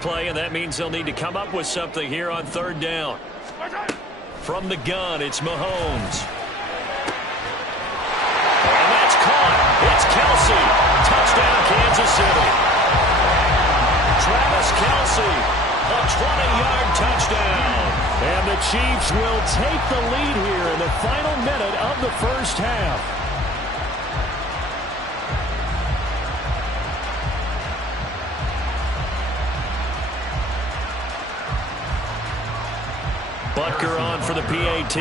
Play, and that means they'll need to come up with something here on third down. From the gun, it's Mahomes. And that's caught. It's Kelsey. Touchdown, Kansas City. Travis Kelsey, a 20-yard touchdown. And the Chiefs will take the lead here in the final minute of the first half. Butker on for the PAT.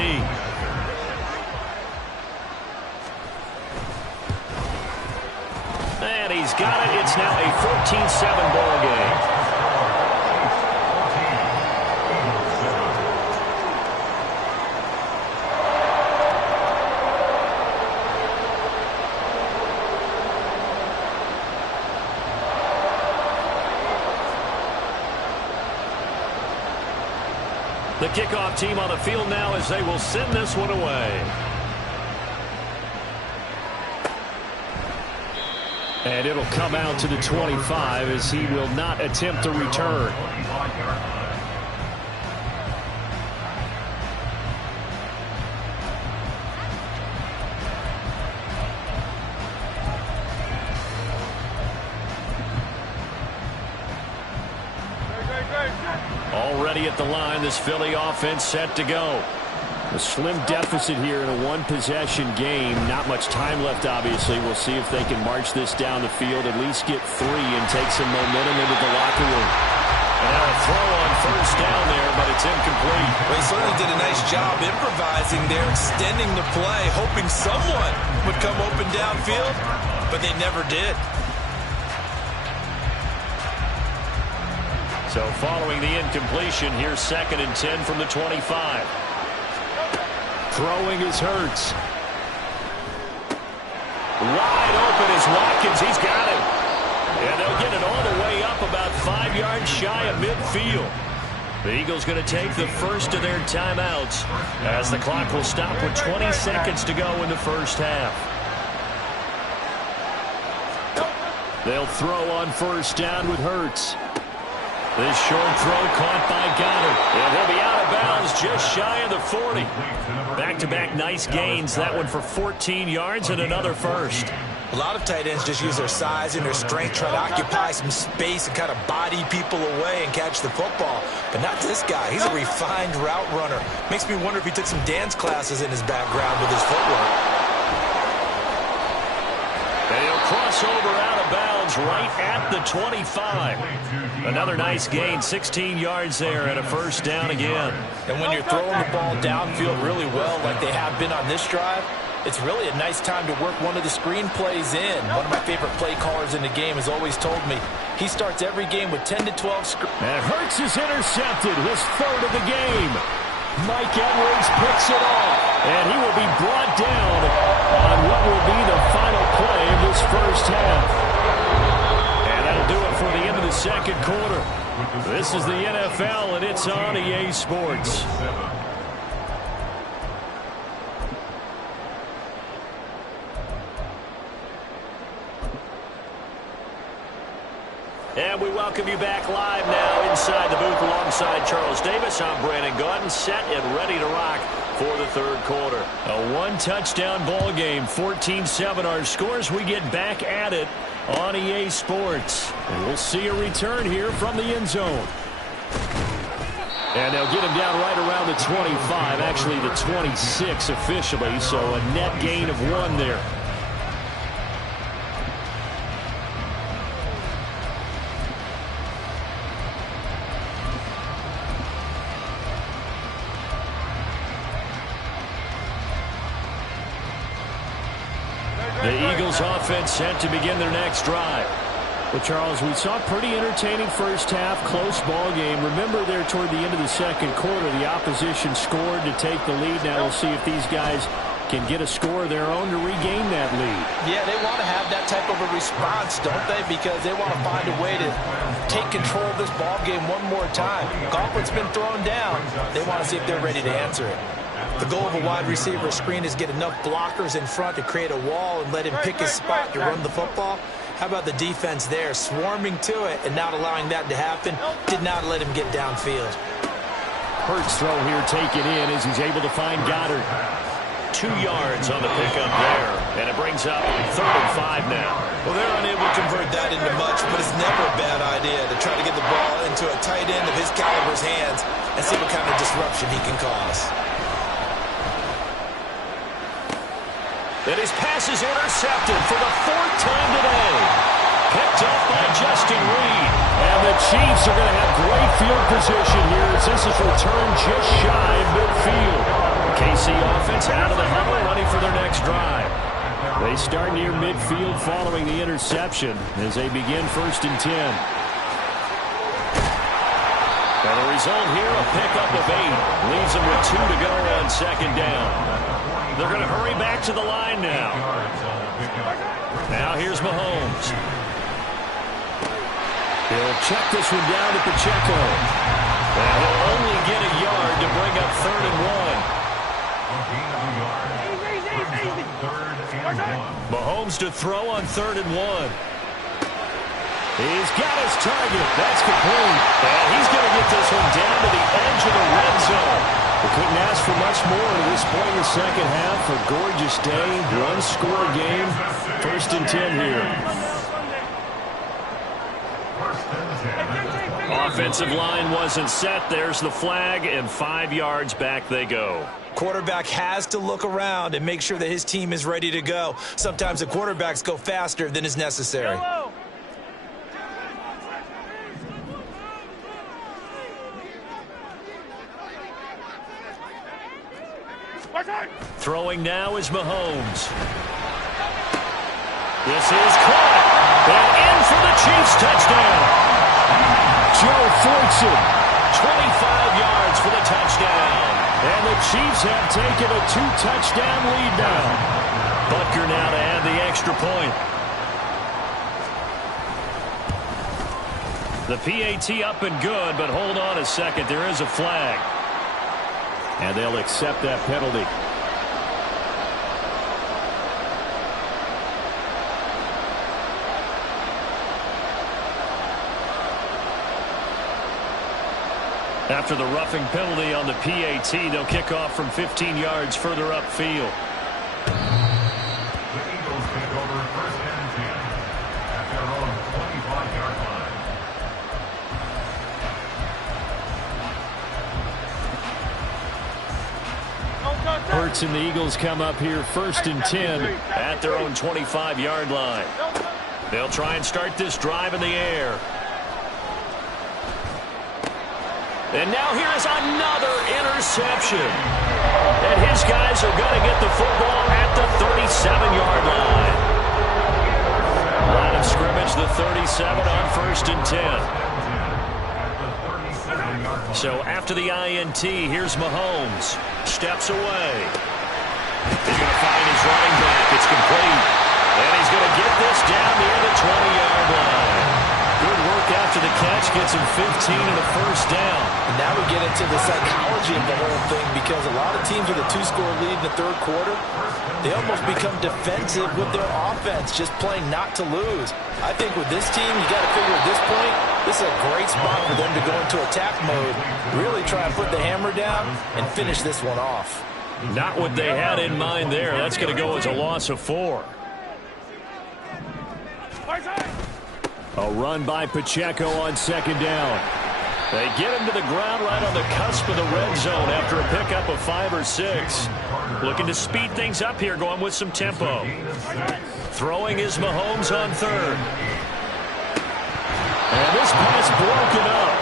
And he's got it. It's now a 14-7 ball game. The kickoff team on the field now as they will send this one away. And it'll come out to the 25 as he will not attempt a return. Already at the line, this Philly offense set to go. A slim deficit here in a one-possession game. Not much time left, obviously. We'll see if they can march this down the field, at least get 3 and take some momentum into the locker room. And now a throw on first down there, but it's incomplete. They certainly did a nice job improvising there, extending the play, hoping someone would come open downfield, but they never did. So following the incompletion, here's 2nd and 10 from the 25. Throwing is Hurts. Wide open is Watkins. He's got it. And they'll get it all the way up about 5 yards shy of midfield. The Eagles going to take the first of their timeouts as the clock will stop with 20 seconds to go in the first half. They'll throw on first down with Hurts. This short throw caught by Goddard. And he'll be out of bounds just shy of the 40. Back-to-back nice gains. That one for 14 yards and another first. A lot of tight ends just use their size and their strength, try to occupy some space and kind of body people away and catch the football. But not this guy. He's a refined route runner. Makes me wonder if he took some dance classes in his background with his footwork. And he'll cross over out of bounds right at the 25. Another nice gain, 16 yards there and a first down again. And when you're throwing the ball downfield really well like they have been on this drive, it's really a nice time to work one of the screen plays in. One of my favorite play callers in the game has always told me he starts every game with 10 to 12 screens. And Hurts is intercepted, his 3rd of the game. Mike Edwards picks it off, and he will be brought down on what will be the final play of this first half. And that'll do it for the end of the second quarter. This is the NFL, and it's on EA Sports. And we welcome you back live now inside the booth alongside Charles Davis. I'm Brandon Gaudin, set and ready to rock for the third quarter. A one-touchdown ball game, 14-7 our scores. We get back at it on EA Sports. And we'll see a return here from the end zone. And they'll get him down right around the 25, actually the 26 officially, so a net gain of 1 there. The Eagles offense set to begin their next drive. Well, Charles, we saw a pretty entertaining first half, close ball game. Remember there toward the end of the second quarter, the opposition scored to take the lead. Now we'll see if these guys can get a score of their own to regain that lead. Yeah, they want to have that type of a response, don't they? Because they want to find a way to take control of this ball game one more time. Gauntlet's been thrown down. They want to see if they're ready to answer it. The goal of a wide receiver screen is get enough blockers in front to create a wall and let him pick his spot to run the football. How about the defense there, swarming to it and not allowing that to happen? Did not let him get downfield. Hurts throw here taken in as he's able to find Goddard. 2 yards on the pickup there, and it brings up 3rd and 5 now. Well, they're unable to convert that into much, but it's never a bad idea to try to get the ball into a tight end of his caliber's hands and see what kind of disruption he can cause. And his pass is intercepted for the 4th time today. Picked up by Justin Reed. And the Chiefs are going to have great field position here as this is returned just shy of midfield. KC offense out of the huddle, ready for their next drive. They start near midfield following the interception as they begin 1st and 10. And the result here, a pickup of 8. Leaves them with 2 to go on 2nd down. They're going to hurry back to the line now. Now here's Mahomes. He'll check this one down to Pacheco. And he'll only get a yard to bring up 3rd and 1. Mahomes to throw on 3rd and 1. He's got his target. That's complete. And he's going to get this one down to the edge of the red zone. We couldn't ask for much more at this point in the second half. A gorgeous day, 1-score game. 1st and 10 here. Offensive line wasn't set. There's the flag, and 5 yards back they go. Quarterback has to look around and make sure that his team is ready to go. Sometimes the quarterbacks go faster than is necessary. Throwing now is Mahomes. This is caught. And in for the Chiefs touchdown. Joe Fortson, 25 yards for the touchdown. And the Chiefs have taken a 2-touchdown lead now. Butker now to add the extra point. The PAT up and good, but hold on a second. There is a flag. And they'll accept that penalty. After the roughing penalty on the PAT, they'll kick off from 15 yards further upfield. The Eagles take over 1st and 10 at their own 25-yard line. Hurts and the Eagles come up here 1st and 10 at their own 25-yard line. They'll try and start this drive in the air. And now here is another interception. And his guys are going to get the football at the 37-yard line. Line of scrimmage, the 37 on 1st and 10. So after the INT, here's Mahomes. Steps away. He's going to find his running back. It's complete. And he's going to get this down near the 20-yard line. Good work after the catch. Gets him 15 and a 1st down. And now we get into the psychology of the whole thing because a lot of teams with a 2-score lead in the 3rd quarter, they almost become defensive with their offense, just playing not to lose. I think with this team, you got to figure at this point, this is a great spot for them to go into attack mode, really try and put the hammer down and finish this one off. Not what they had in mind there. That's going to go as a loss of 4. A run by Pacheco on 2nd down. They get him to the ground right on the cusp of the red zone after a pickup of 5 or 6. Looking to speed things up here, going with some tempo. Throwing is Mahomes on 3rd. And this pass broken up.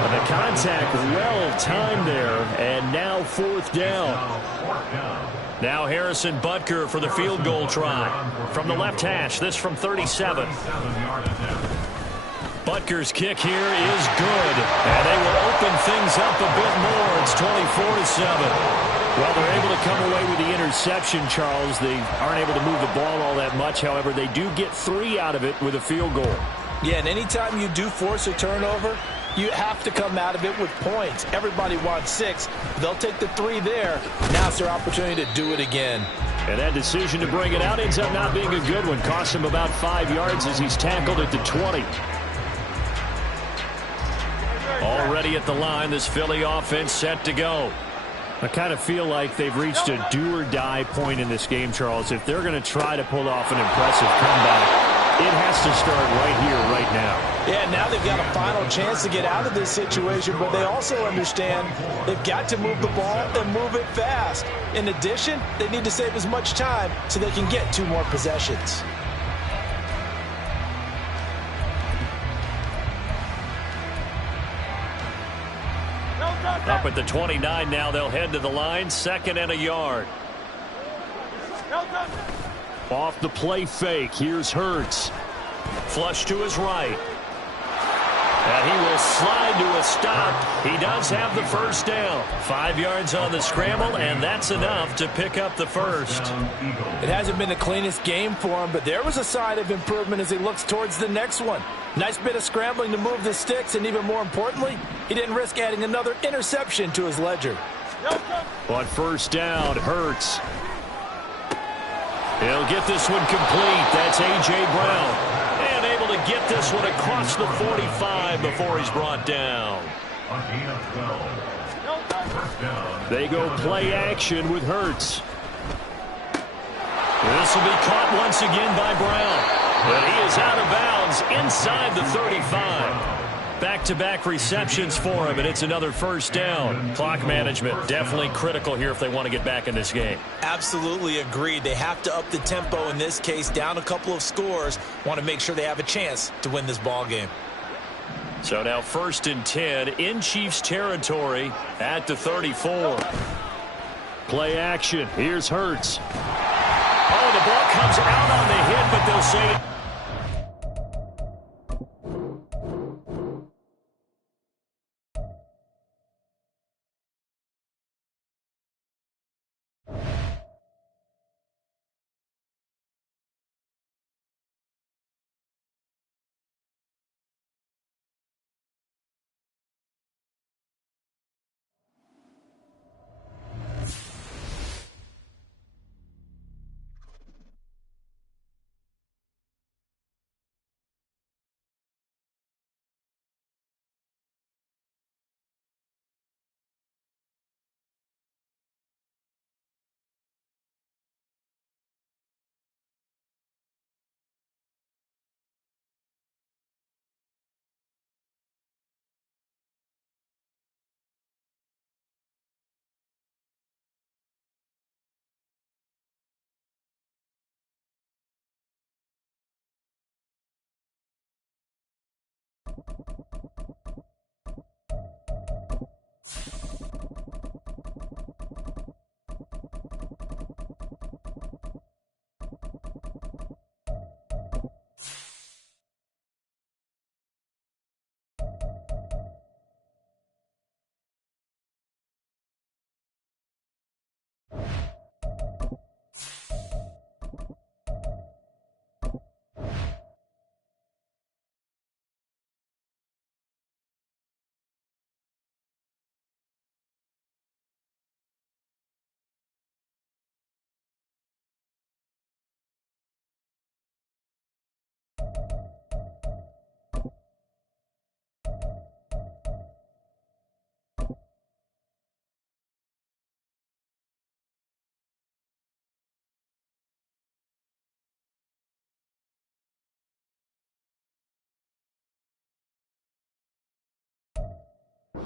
And the contact well timed there, and now 4th down. Now Harrison Butker for the field goal try. From the left hash, this from 37. Butker's kick here is good. And they will open things up a bit more. It's 24-7. Well, they're able to come away with the interception, Charles. They aren't able to move the ball all that much. However, they do get 3 out of it with a field goal. Yeah, and anytime you do force a turnover, You have to come out of it with points. Everybody wants 6. They'll take the 3 there. Now it's their opportunity to do it again. And that decision to bring it out ends up not being a good one. Cost him about 5 yards as he's tackled at the 20. Already at the line, this Philly offense set to go. I kind of feel like they've reached a do-or-die point in this game, Charles. If they're going to try to pull off an impressive comeback, it has to start right here, right now. Yeah, now they've got a final chance to get out of this situation, but they also understand they've got to move the ball and move it fast. In addition, they need to save as much time so they can get 2 more possessions. Up at the 29 now, they'll head to the line, 2nd and a yard. Off the play fake, here's Hurts. Flush to his right. And he will slide to a stop. He does have the first down. 5 yards on the scramble, and that's enough to pick up the first. It hasn't been the cleanest game for him, but there was a sign of improvement as he looks towards the next one. Nice bit of scrambling to move the sticks, and even more importantly, he didn't risk adding another interception to his ledger. On first down, Hurts. He'll get this one complete. That's A.J. Brown. And able to get this one across the 45 before he's brought down. They go play action with Hurts. This will be caught once again by Brown. But he is out of bounds inside the 35. Back-to-back receptions for him, and it's another first down. Clock management definitely critical here if they want to get back in this game. Absolutely agreed. They have to up the tempo in this case, down a couple of scores. Want to make sure they have a chance to win this ball game. So now 1st and 10 in Chiefs territory at the 34. Play action. Here's Hurts. Oh, the ball comes out on the hit, but they'll say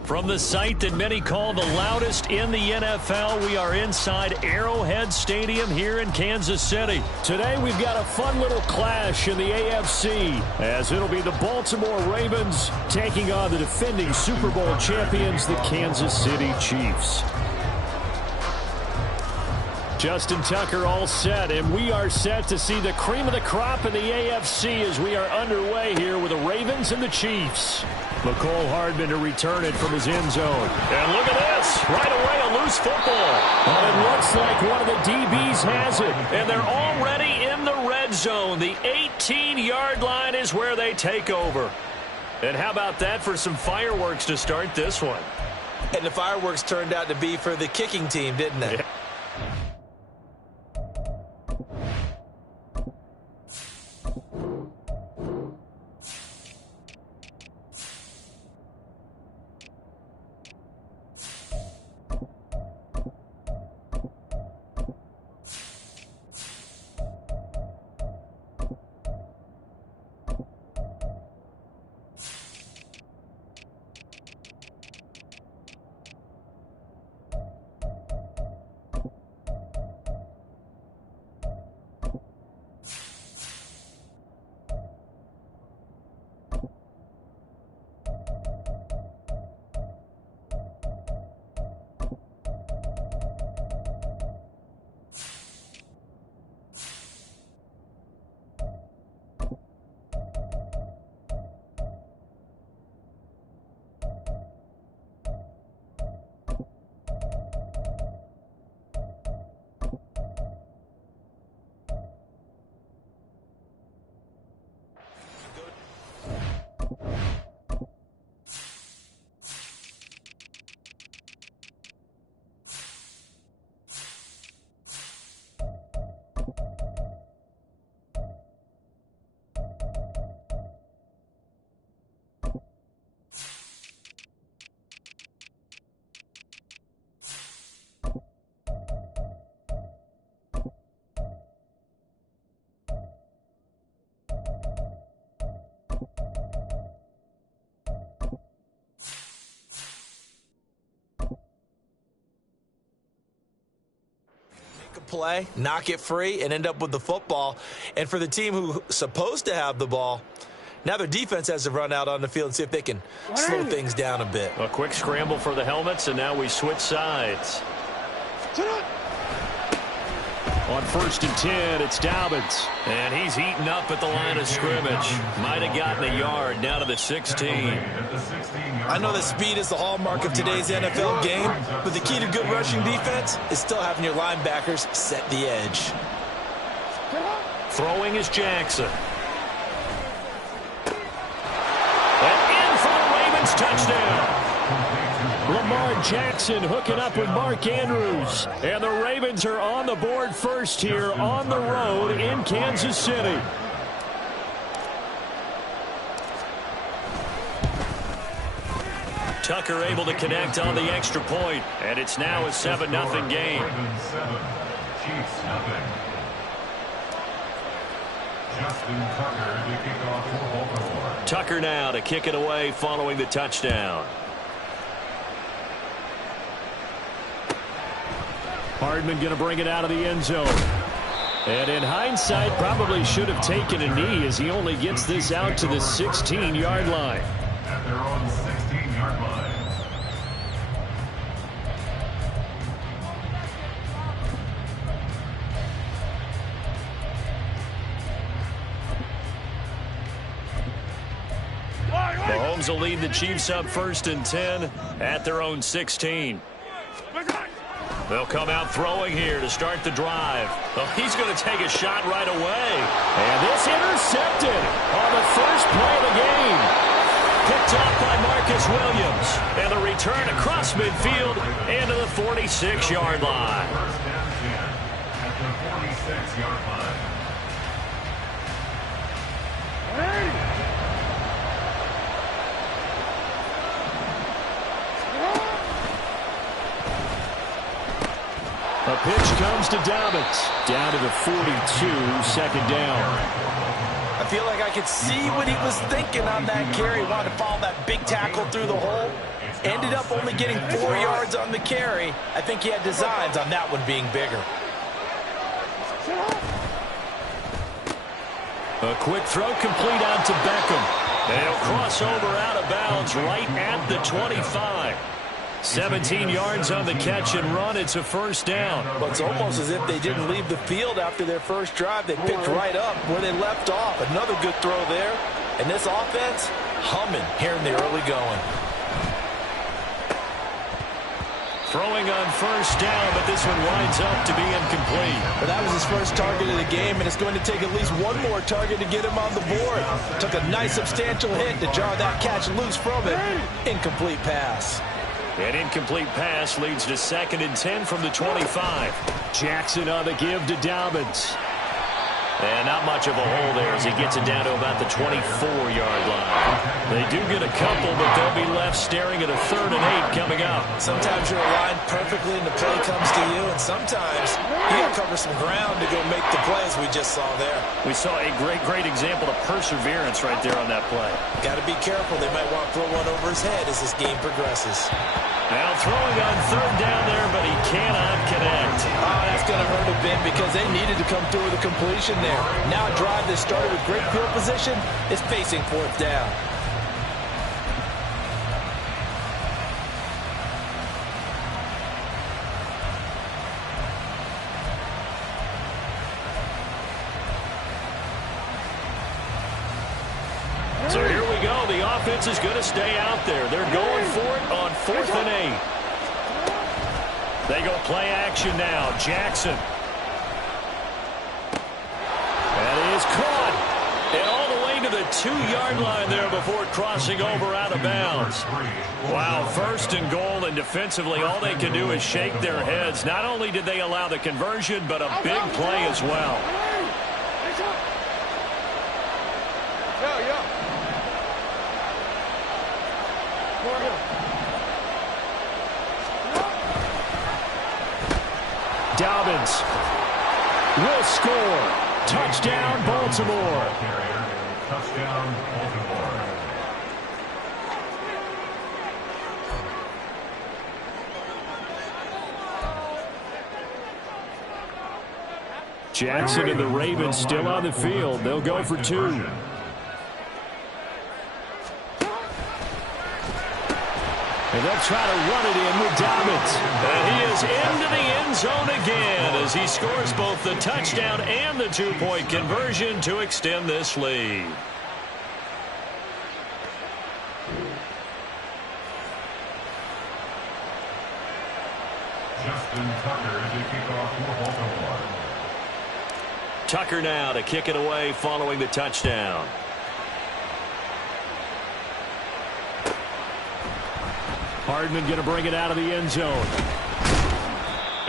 from the site that many call the loudest in the NFL, we are inside Arrowhead Stadium here in Kansas City. Today we've got a fun little clash in the AFC as it'll be the Baltimore Ravens taking on the defending Super Bowl champions, the Kansas City Chiefs. Justin Tucker all set, and we are set to see the cream of the crop in the AFC as we are underway here with the Ravens and the Chiefs. McCole Hardman to return it from his end zone. And look at this. Right away, a loose football. But it looks like one of the DBs has it. And they're already in the red zone. The 18-yard line is where they take over. And how about that for some fireworks to start this one? And the fireworks turned out to be for the kicking team, didn't they? Yeah. Play, knock it free, and end up with the football. And for the team who's supposed to have the ball, now their defense has to run out on the field and see if they can slow things down a bit. A quick scramble for the helmets, and now we switch sides. On 1st and 10, it's Dobbins. And he's eaten up at the line of scrimmage. Might have gotten a yard down to the 16. I know that speed is the hallmark of today's NFL game, but the key to good rushing defense is still having your linebackers set the edge. Throwing is Jackson. And in for the Ravens touchdown. Lamar Jackson hooking up with Mark Andrews. And the Ravens are on the board first here on the road in Kansas City. Tucker able to connect on the extra point, and it's now a 7-0 game. Tucker now to kick it away following the touchdown. Hardman going to bring it out of the end zone. And in hindsight, probably should have taken a knee as he only gets this out to the 16-yard line. At their own 16-yard line. Mahomes will lead the Chiefs up 1st and 10 at their own 16. They'll come out throwing here to start the drive. Well, he's going to take a shot right away. And this intercepted on the first play of the game. Picked off by Marcus Williams. And the return across midfield into the 46-yard line. 1st and 10 at the 46-yard line. A pitch comes to Dobbins. Down to the 42, 2nd down. I feel like I could see what he was thinking on that carry. He wanted to follow that big tackle through the hole. Ended up only getting 4 yards on the carry. I think he had designs on that one being bigger. A quick throw complete out to Beckham. And he'll cross over out of bounds right at the 25. 17 yards on the catch and run. It's a 1st down. But it's almost as if they didn't leave the field after their first drive. They picked right up where they left off. Another good throw there. And this offense, humming here in the early going. Throwing on first down, but this one winds up to be incomplete. Well, that was his first target of the game, and it's going to take at least one more target to get him on the board. Took a nice substantial hit to jar that catch loose from it. Incomplete pass. An incomplete pass leads to 2nd and 10 from the 25. Jackson on the give to Dobbins. And not much of a hole there as he gets it down to about the 24-yard line. They do get a couple, but they'll be left staring at a 3rd and 8 coming up. Sometimes you're aligned perfectly and the play comes to you, and sometimes you got to cover some ground to go make the plays we just saw there. We saw a great example of perseverance right there on that play. Got to be careful. They might want to throw one over his head as this game progresses. Now throwing on 3rd down there, but he cannot connect. Oh, that's going to hurt a bit because they needed to come through with a completion there. Now a drive that started with great field position is facing 4th down. So here we go. The offense is going to stay out there. They're going for it on 4th and 8. They go play action now. Jackson. And he is caught. And all the way to the 2-yard line there before crossing over out of bounds. Wow, 1st and goal, and defensively all they can do is shake their heads. Not only did they allow the conversion, but a big play as well. Dobbins will score. Touchdown, Baltimore. Touchdown, Baltimore. Jackson and the Ravens still on the field. They'll go for 2. And they'll try to run it in with Dobbins. And he is into the end zone again as he scores both the touchdown and the 2-point conversion to extend this lead. Justin Tucker is the kickoff for Baltimore. Tucker now to kick it away following the touchdown. Hardman going to bring it out of the end zone.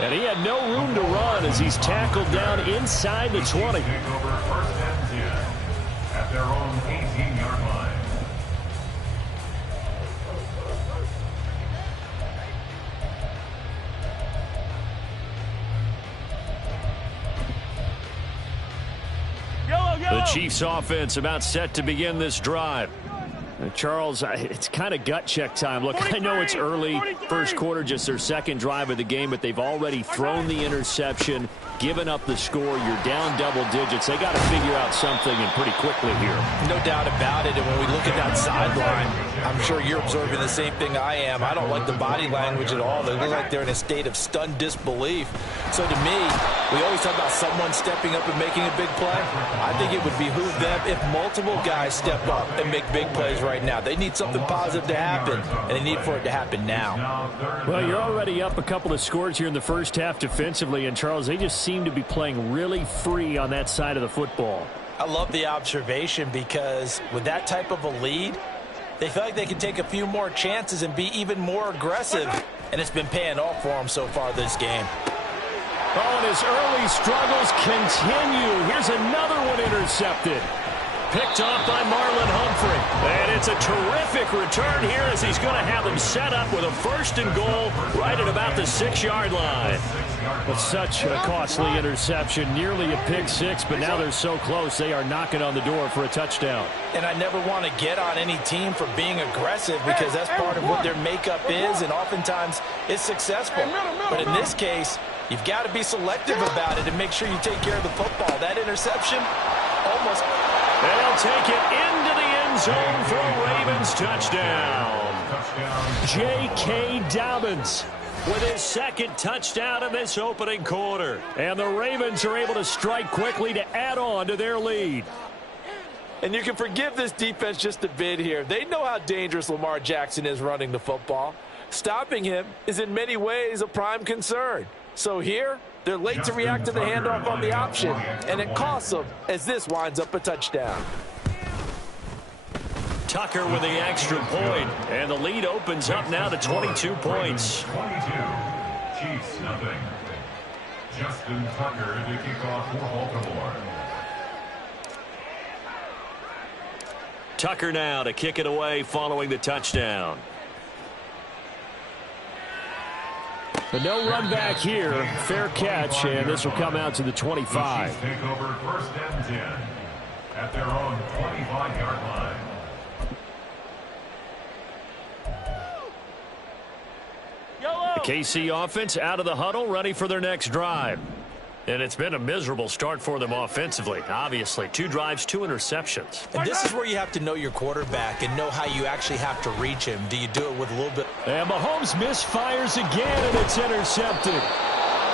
And he had no room to run as he's tackled down inside the 20. Take over 1st and 10 at their own 18-yard line. The Chiefs offense about set to begin this drive. Charles, it's kind of gut check time. Look, I know it's early, 1st quarter, just their 2nd drive of the game, but they've already thrown the interception, given up the score. You're down double digits. They got to figure out something, and pretty quickly here. No doubt about it, and when we look at that sideline, I'm sure you're observing the same thing I am. I don't like the body language at all. They look like they're in a state of stunned disbelief. So to me, we always talk about someone stepping up and making a big play. I think it would behoove them if multiple guys step up and make big plays right now. They need something positive to happen, and they need for it to happen now. Well, you're already up a couple of scores here in the first half defensively, and Charles, they just seem to be playing really free on that side of the football. I love the observation because with that type of a lead, they feel like they can take a few more chances and be even more aggressive, and it's been paying off for them so far this game. Oh, and his early struggles continue. Here's another one intercepted. Picked off by Marlon Humphrey. And it's a terrific return here as he's going to have them set up with a 1st and goal right at about the 6-yard line. But such a costly interception, nearly a pick 6, but now they're so close they are knocking on the door for a touchdown. And I never want to get on any team for being aggressive because that's part of what their makeup is, and oftentimes it's successful. But in this case, you've got to be selective about it and make sure you take care of the football. That interception almost... And he'll take it into the end zone for a Ravens touchdown. J.K. Dobbins with his 2nd touchdown in this opening quarter. And the Ravens are able to strike quickly to add on to their lead. And you can forgive this defense just a bit here. They know how dangerous Lamar Jackson is running the football. Stopping him is in many ways a prime concern. So here, they're late to react to the handoff on the option, and it costs them as this winds up a touchdown. Tucker with the extra point, and the lead opens up now to 22 points. 22. Chiefs, nothing. Justin Tucker to kick off for Baltimore. Tucker now to kick it away following the touchdown. But no run back here. Fair catch, and this will come out to the 25. The Chiefs take over first and 10 at their own 25-yard line. The KC offense out of the huddle, ready for their next drive. And it's been a miserable start for them offensively, obviously. 2 drives, 2 interceptions. And this is where you have to know your quarterback and know how you actually have to reach him. Do you do it with a little bit? And Mahomes misfires again, and it's intercepted.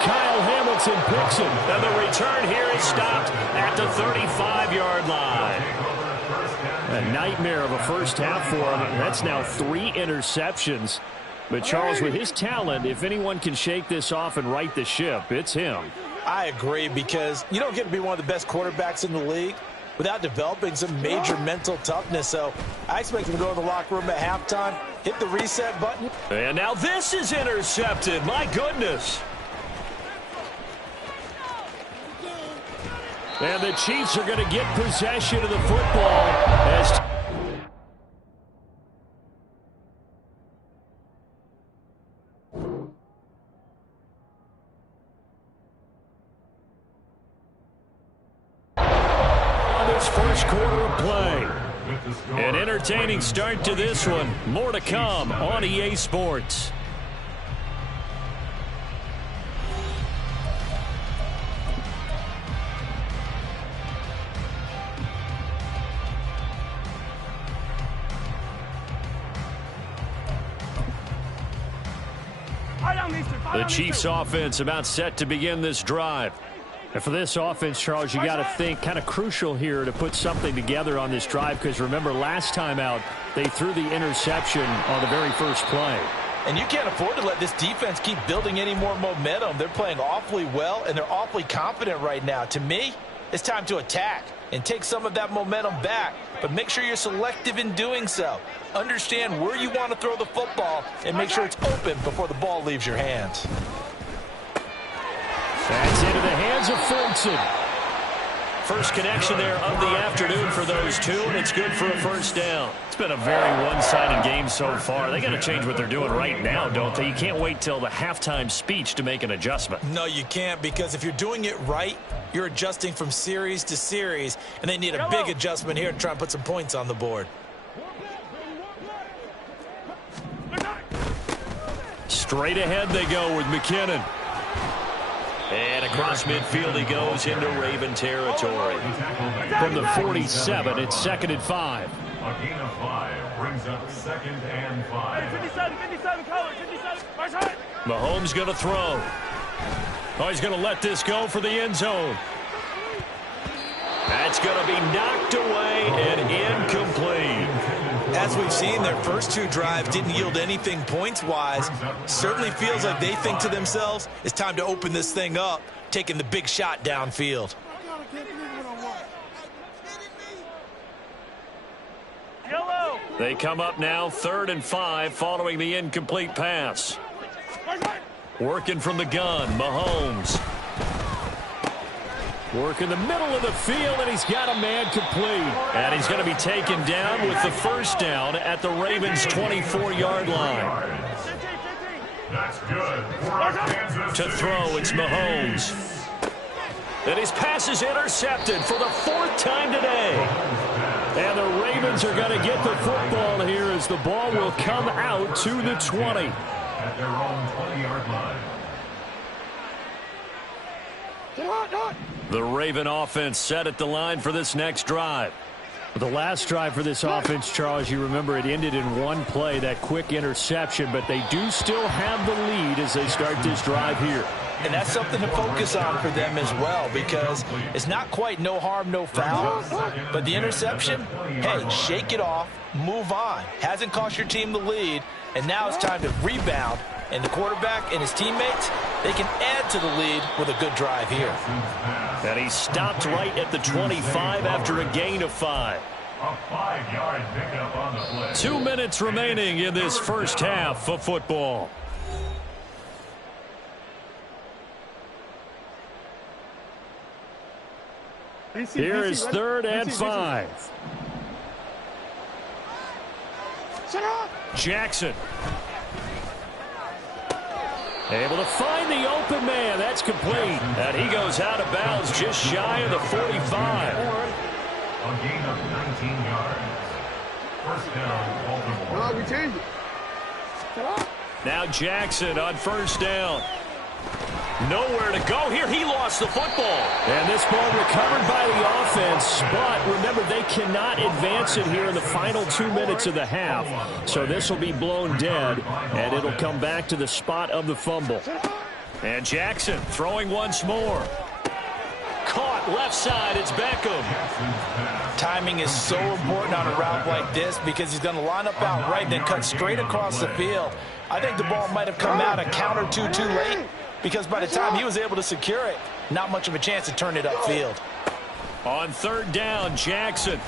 Kyle Hamilton picks him. And the return here is stopped at the 35-yard line. A nightmare of a first half for him. That's now 3 interceptions. But Charles, with his talent, if anyone can shake this off and right the ship, it's him. I agree, because you don't get to be one of the best quarterbacks in the league without developing some major mental toughness. So I expect him to go in the locker room at halftime, hit the reset button. And now this is intercepted. My goodness. And the Chiefs are going to get possession of the football as first quarter of play. An entertaining start to this one. More to come on EA Sports. The Chiefs offense about set to begin this drive. And for this offense, Charles, you got to think kind of crucial here to put something together on this drive, because remember last time out they threw the interception on the very first play. And you can't afford to let this defense keep building any more momentum. They're playing awfully well, and they're awfully confident right now. To me, it's time to attack and take some of that momentum back, but make sure you're selective in doing so. Understand where you want to throw the football and make sure it's open before the ball leaves your hands. That's into the hands of Fulton. First connection there of the afternoon for those two, and it's good for a first down. It's been a very one-sided game so far. They got to change what they're doing right now, don't they? You can't wait till the halftime speech to make an adjustment. No, you can't, because if you're doing it right, you're adjusting from series to series, and they need a big adjustment here to try and put some points on the board. Straight ahead they go with McKinnon. And across midfield he goes into Raven territory. From the 47, it's 2nd and 5. A gain of 5 brings up 2nd and 5. 57, color, 57, Mahomes going to throw. Oh, he's going to let this go for the end zone. That's going to be knocked away and incomplete. As we've seen, their first 2 drives didn't yield anything points-wise. Certainly feels like they think to themselves, it's time to open this thing up, taking the big shot downfield. They come up now 3rd and 5 following the incomplete pass. Working from the gun, Mahomes. Work in the middle of the field, and he's got a man complete. And he's going to be taken down with the first down at the Ravens' 24-yard line. That's good for Kansas To throw, it's Mahomes. And his pass is intercepted for the 4th time today. And the Ravens are going to get the football here as the ball will come out to the 20. at their own 20-yard line. The Raven offense set at the line for this next drive. The last drive for this offense, Charles, you remember it ended in one play, that quick interception, but they do still have the lead as they start this drive here. And that's something to focus on for them as well, because it's not quite no harm, no foul. But the interception, hey, shake it off, move on. Hasn't cost your team the lead, and now it's time to rebound. And the quarterback and his teammates, they can add to the lead with a good drive here. And he stopped right at the 25 after a gain of 5. A 5-yard pickup on the play. 2 minutes remaining in this first half of football. Here is 3rd and 5. Jackson. Able to find the open man. That's complete. And he goes out of bounds just shy of the 45. A gain of 19 yards. First down, Baltimore. No, we changed it. Now Jackson on first down. Nowhere to go here. He lost the football. And this ball recovered by the offense. But remember, they cannot advance it here in the final 2 minutes of the half. So this will be blown dead, and it'll come back to the spot of the fumble. And Jackson throwing once more. Caught left side. It's Beckham. Timing is so important on a route like this because he's going to line up out right, then cut straight across the field. I think the ball might have come out a count or two too late, because by the time he was able to secure it, not much of a chance to turn it upfield. On 3rd down, Jackson.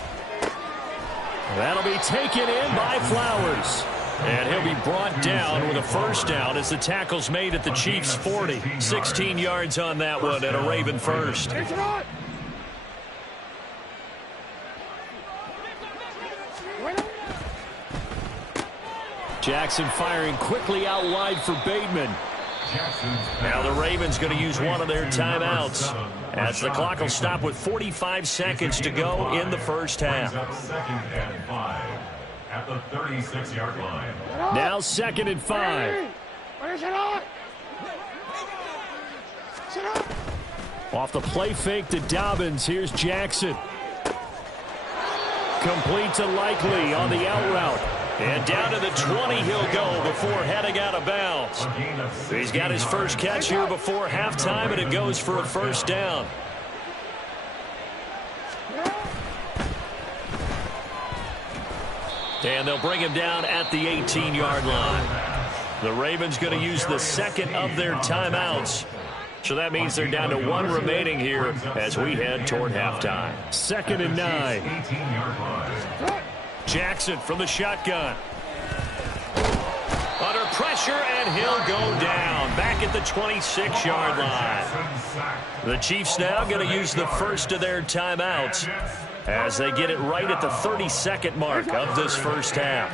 That'll be taken in by Flowers. And he'll be brought down with a first down as the tackle's made at the Chiefs' 40. 16 yards on that one and a Raven first. Jackson firing quickly out wide for Bateman. Now the Ravens going to use one of their timeouts as the clock will stop with 45 seconds to go in the first half. 2nd and 5 at the 36-yard line. Now 2nd and 5. Off the play fake to Dobbins. Here's Jackson. Complete to Likely on the out route. And down to the 20 he'll go before heading out of bounds. He's got his first catch here before halftime, and it goes for a first down. And they'll bring him down at the 18-yard line. The Ravens going to use the second of their timeouts. So that means they're down to 1 remaining here as we head toward halftime. 2nd and 9. 18-yard line. Jackson from the shotgun. Under pressure, and he'll go down. Back at the 26-yard line. The Chiefs now going to use the first of their timeouts as they get it right at the 32nd mark of this first half.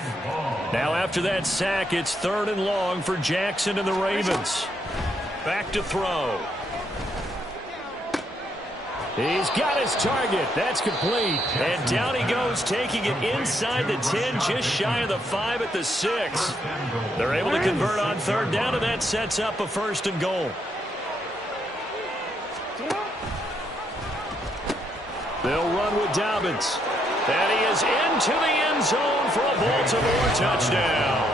Now after that sack, it's 3rd and long for Jackson and the Ravens. Back to throw. He's got his target. That's complete. And down he goes, taking it inside the 10, just shy of the 5 at the 6. They're able to convert on 3rd down, and that sets up a 1st and goal. They'll run with Dobbins. And he is into the end zone for a Baltimore touchdown.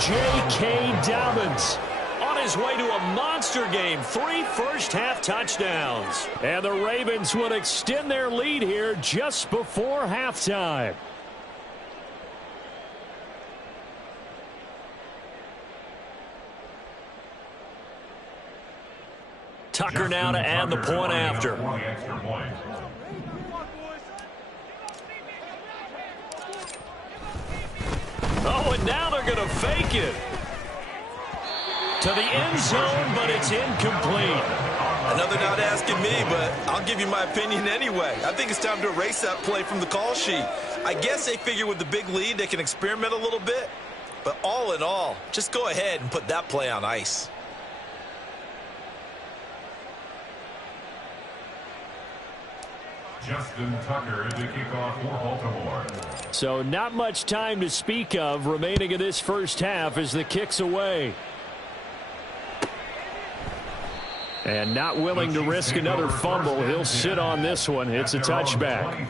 J.K. Dobbins on his way to a monster game. 3 first-half touchdowns. And the Ravens would extend their lead here just before halftime. Tucker now to add the point after. Oh, and now they're going to fake it to the end zone, but it's incomplete. Another not asking me, but I'll give you my opinion anyway. I think it's time to erase that play from the call sheet. I guess they figure with the big lead they can experiment a little bit. But all in all, just go ahead and put that play on ice. Justin Tucker to kick off for Baltimore. So not much time to speak of remaining in this first half as the kick's away. And not willing to risk another fumble. He'll sit on this one. It's a touchback.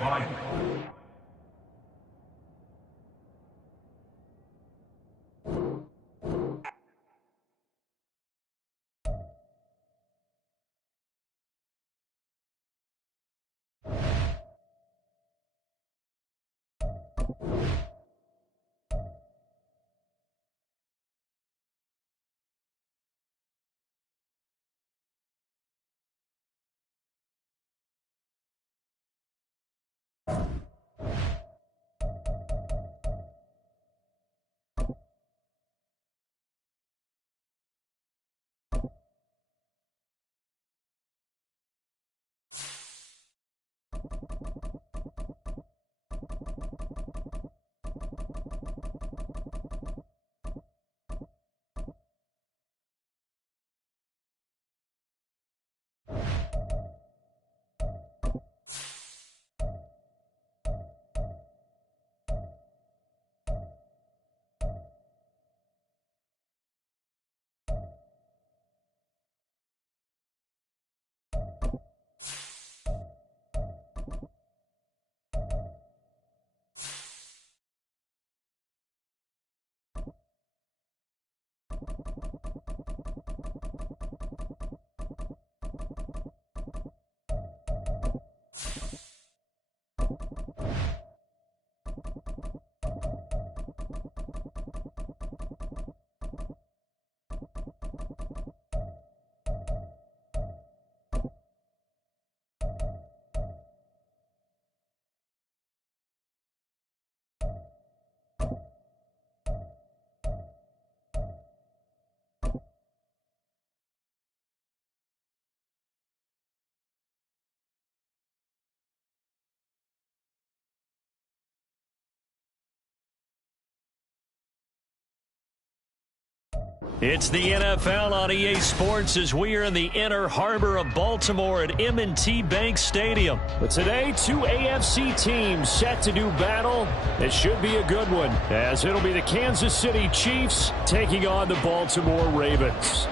It's the NFL on EA Sports as we are in the inner harbor of Baltimore at M&T Bank Stadium. But today, two AFC teams set to do battle. It should be a good one, as it'll be the Kansas City Chiefs taking on the Baltimore Ravens.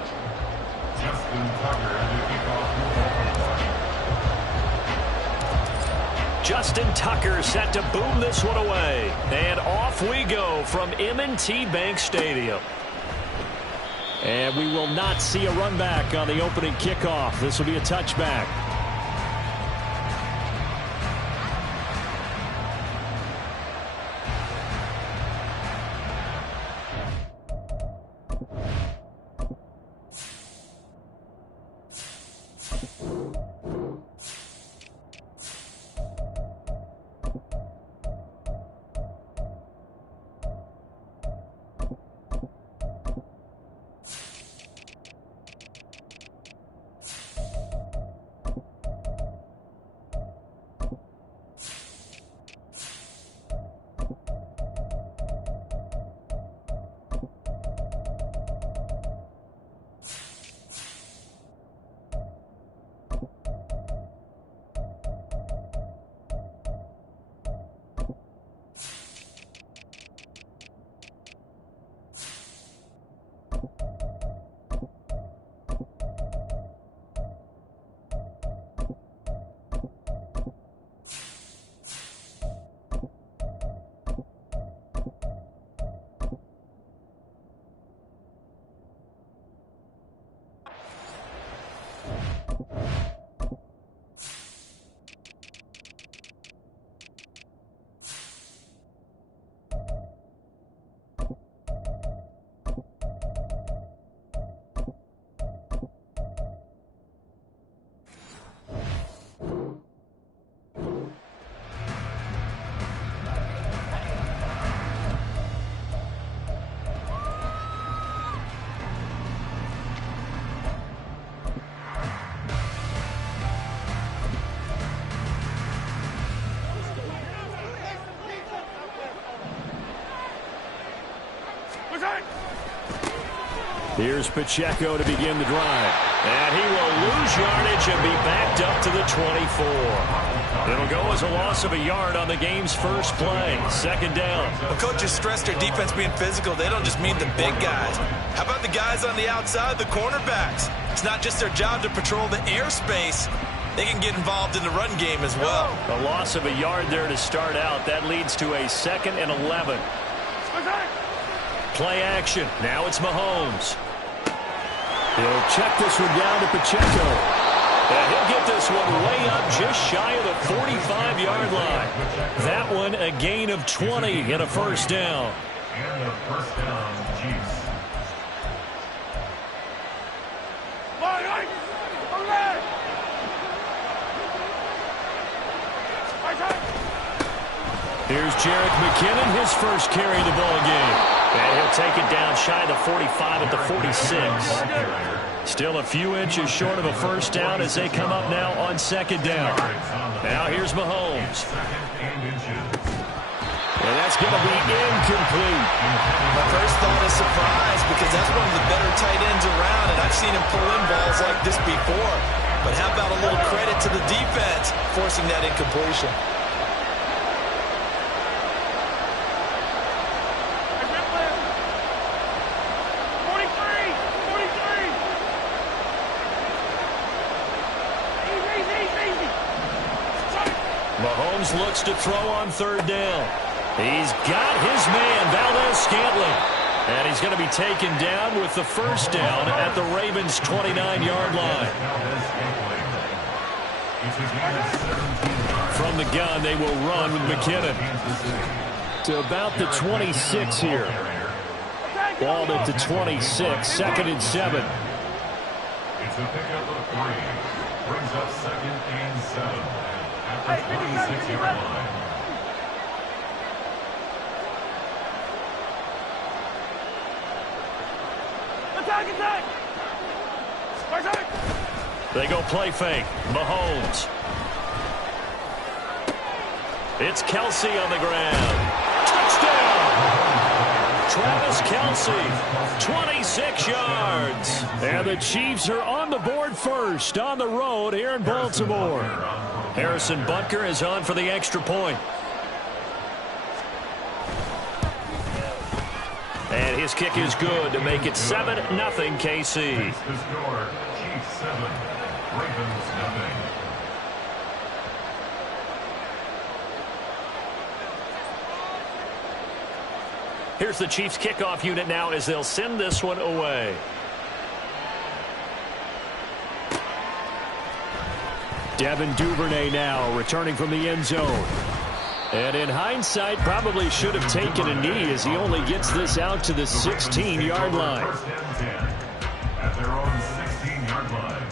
Justin Tucker set to boom this one away. And off we go from M&T Bank Stadium. And we will not see a run back on the opening kickoff. This will be a touchback. Here's Pacheco to begin the drive. And he will lose yardage and be backed up to the 24. It'll go as a loss of a yard on the game's first play. Second down. Well, coaches stress their defense being physical. They don't just mean the big guys. How about the guys on the outside, the cornerbacks? It's not just their job to patrol the airspace. They can get involved in the run game as well. A loss of a yard there to start out. That leads to a 2nd and 11. Play action. Now it's Mahomes. He'll check this one down to Pacheco. And he'll get this one way up just shy of the 45-yard line. That one a gain of 20 and a first down. And the first down, Chiefs. Here's Jerick McKinnon, his first carry of the ball game. And he'll take it down shy of the 45 at the 46. Still a few inches short of a first down as they come up now on second down. Now here's Mahomes. And that's going to be incomplete. My first thought is surprise because that's one of the better tight ends around, and I've seen him pull in balls like this before. But how about a little credit to the defense forcing that incompletion? Mahomes looks to throw on third down. He's got his man, Valdez-Scantling. And he's going to be taken down with the first down at the Ravens' 29-yard line. From the gun, they will run with McKinnon. To about the 26 here. Ball at the 26, 2nd and 7. It's a pickup of 3. Brings up 2nd and 7. At the 26-yard line. They go play fake. Mahomes. It's Kelsey on the ground. Touchdown! Travis Kelce, 26 yards. And the Chiefs are on the board first on the road here in Baltimore. Harrison Butker is on for the extra point. And his kick is good to make it 7-0 KC. The score, Chiefs 7, Ravens nothing. Here's the Chiefs kickoff unit now as they'll send this one away. Devin Duvernay now returning from the end zone. And in hindsight, probably should have taken a knee as he only gets this out to the 16-yard line. First and 10 at their own 16-yard line.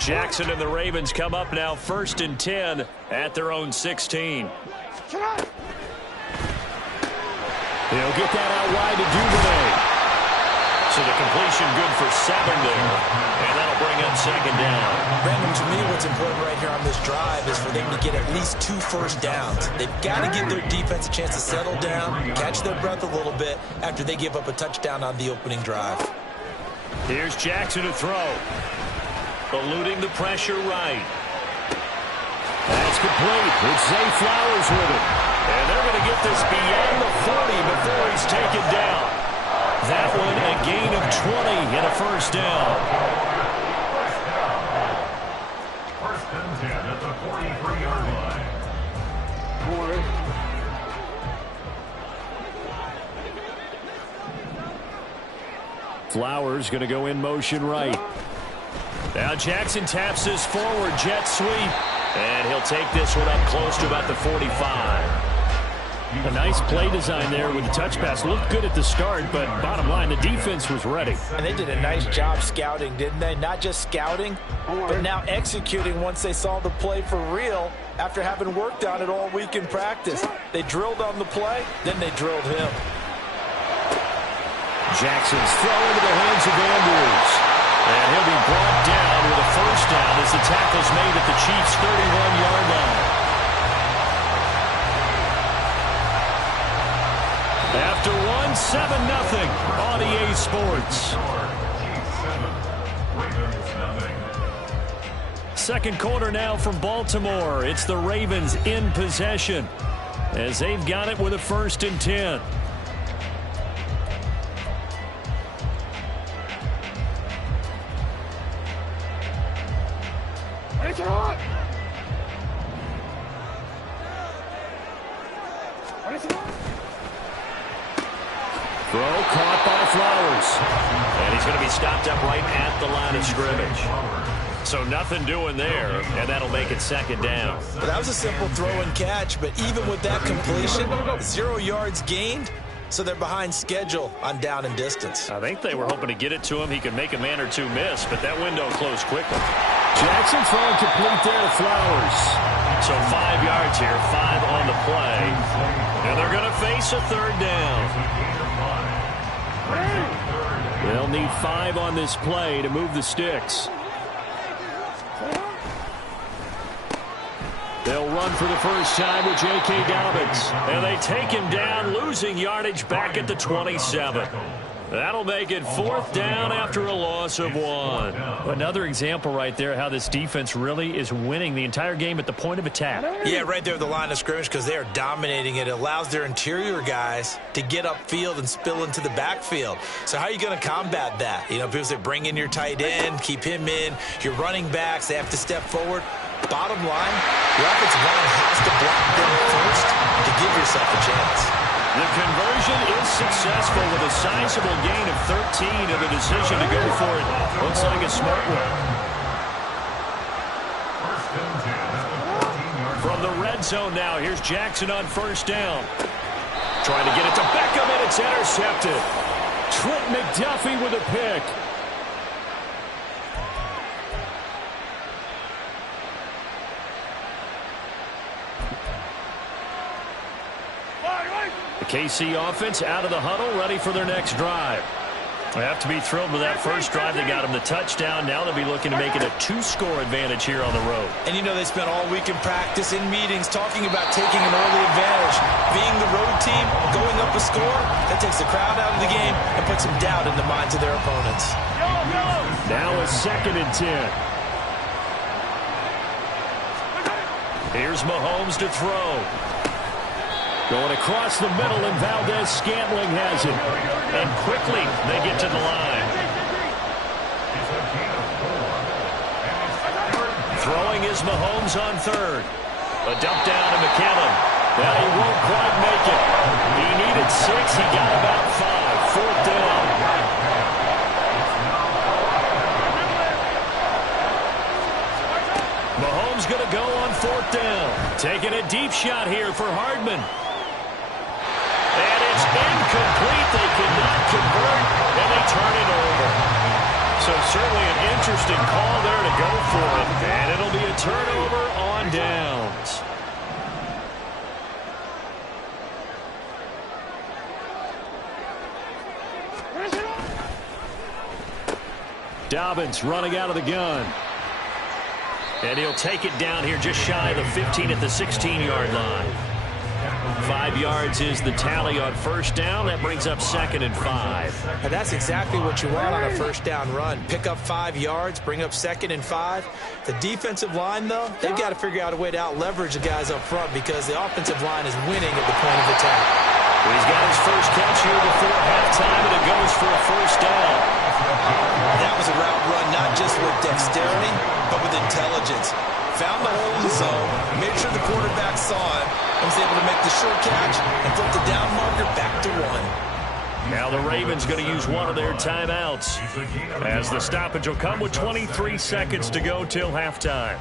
Jackson and the Ravens come up now 1st and 10 at their own 16. He'll get that out wide to Duvernay. So the completion good for 7 there. And that'll bring up 2nd down. Brandon, to me, what's important right here on this drive is for them to get at least 2 first downs. They've got to give their defense a chance to settle down, catch their breath a little bit after they give up a touchdown on the opening drive. Here's Jackson to throw. Eluding the pressure right. That's complete. It's Zay Flowers with it. And they're going to get this beyond the 40 before he's taken down. That one a gain of 20 and a 1st down. First and 10 at the 43-yard line. Flowers going to go in motion right. Now Jackson taps this forward jet sweep. And he'll take this one up close to about the 45. A nice play design there with the touch pass. Looked good at the start, but bottom line, the defense was ready. And they did a nice job scouting, didn't they? Not just scouting, but now executing once they saw the play for real after having worked on it all week in practice. They drilled on the play, then they drilled him. Jackson's throw into the hands of Andrews. And he'll be brought down with a 1st down as the tackle's made at the Chiefs' 31-yard line. After one, 7-0 on EA Sports. Second quarter now from Baltimore. It's the Ravens in possession as they've got it with a 1st and 10. Throw caught by Flowers. And he's going to be stopped up right at the line of scrimmage. So nothing doing there, and that'll make it 2nd down. Well, that was a simple throw and catch, but even with that completion, 0 yards gained, so they're behind schedule on down and distance. I think they were hoping to get it to him. He could make a man or two miss, but that window closed quickly. Jackson throwing complete there to Flowers. So 5 yards here, 5 on the play. And they're going to face a 3rd down. They'll need 5 on this play to move the sticks. They'll run for the first time with J.K. Dobbins. And they take him down, losing yardage back at the 27. That'll make it 4th down after a loss of 1. Another example right there how this defense really is winning the entire game at the point of attack. Yeah, right there at the line of scrimmage because they are dominating it. It allows their interior guys to get upfield and spill into the backfield. So how are you going to combat that? You know, people say bring in your tight end, keep him in. Your running backs, they have to step forward. Bottom line, your offensive line has to block them first to give yourself a chance. The conversion is successful with a sizable gain of 13 and the decision to go for it. Looks like a smart one. From the red zone now, here's Jackson on 1st down. Trying to get it to Beckham, and it's intercepted. Trent McDuffie with a pick. The KC offense out of the huddle, ready for their next drive. They have to be thrilled with that first drive. They got him the touchdown. Now they'll be looking to make it a 2-score advantage here on the road. And you know they spent all week in practice, in meetings, talking about taking an early advantage. Being the road team, going up a score, that takes the crowd out of the game and puts some doubt in the minds of their opponents. Now a 2nd and 10. Here's Mahomes to throw. Going across the middle, and Valdez-Scantling has it. And quickly, they get to the line. Throwing is Mahomes on 3rd. A dump down to McKinnon. Well, he won't quite make it. He needed 6. He got about 5. 4th down. Mahomes going to go on 4th down. Taking a deep shot here for Hardman. And it's incomplete. They cannot convert, and they turn it over. So certainly an interesting call there to go for it. And it'll be a turnover on downs. Dobbins running out of the gun. And he'll take it down here just shy of the 15 at the 16-yard line. 5 yards is the tally on 1st down. That brings up 2nd and 5. And that's exactly what you want on a 1st down run. Pick up 5 yards, bring up 2nd and 5. The defensive line, though, they've got to figure out a way to out-leverage the guys up front because the offensive line is winning at the point of attack. He's got his first catch here before halftime, and it goes for a 1st down. That was a route run not just with dexterity, but with intelligence. Found the hole in the zone, made sure the quarterback saw it, and was able to make the short catch and flip the down marker back to 1. Now the Ravens going to use one of their timeouts as the stoppage will come with 23 seconds to go till halftime.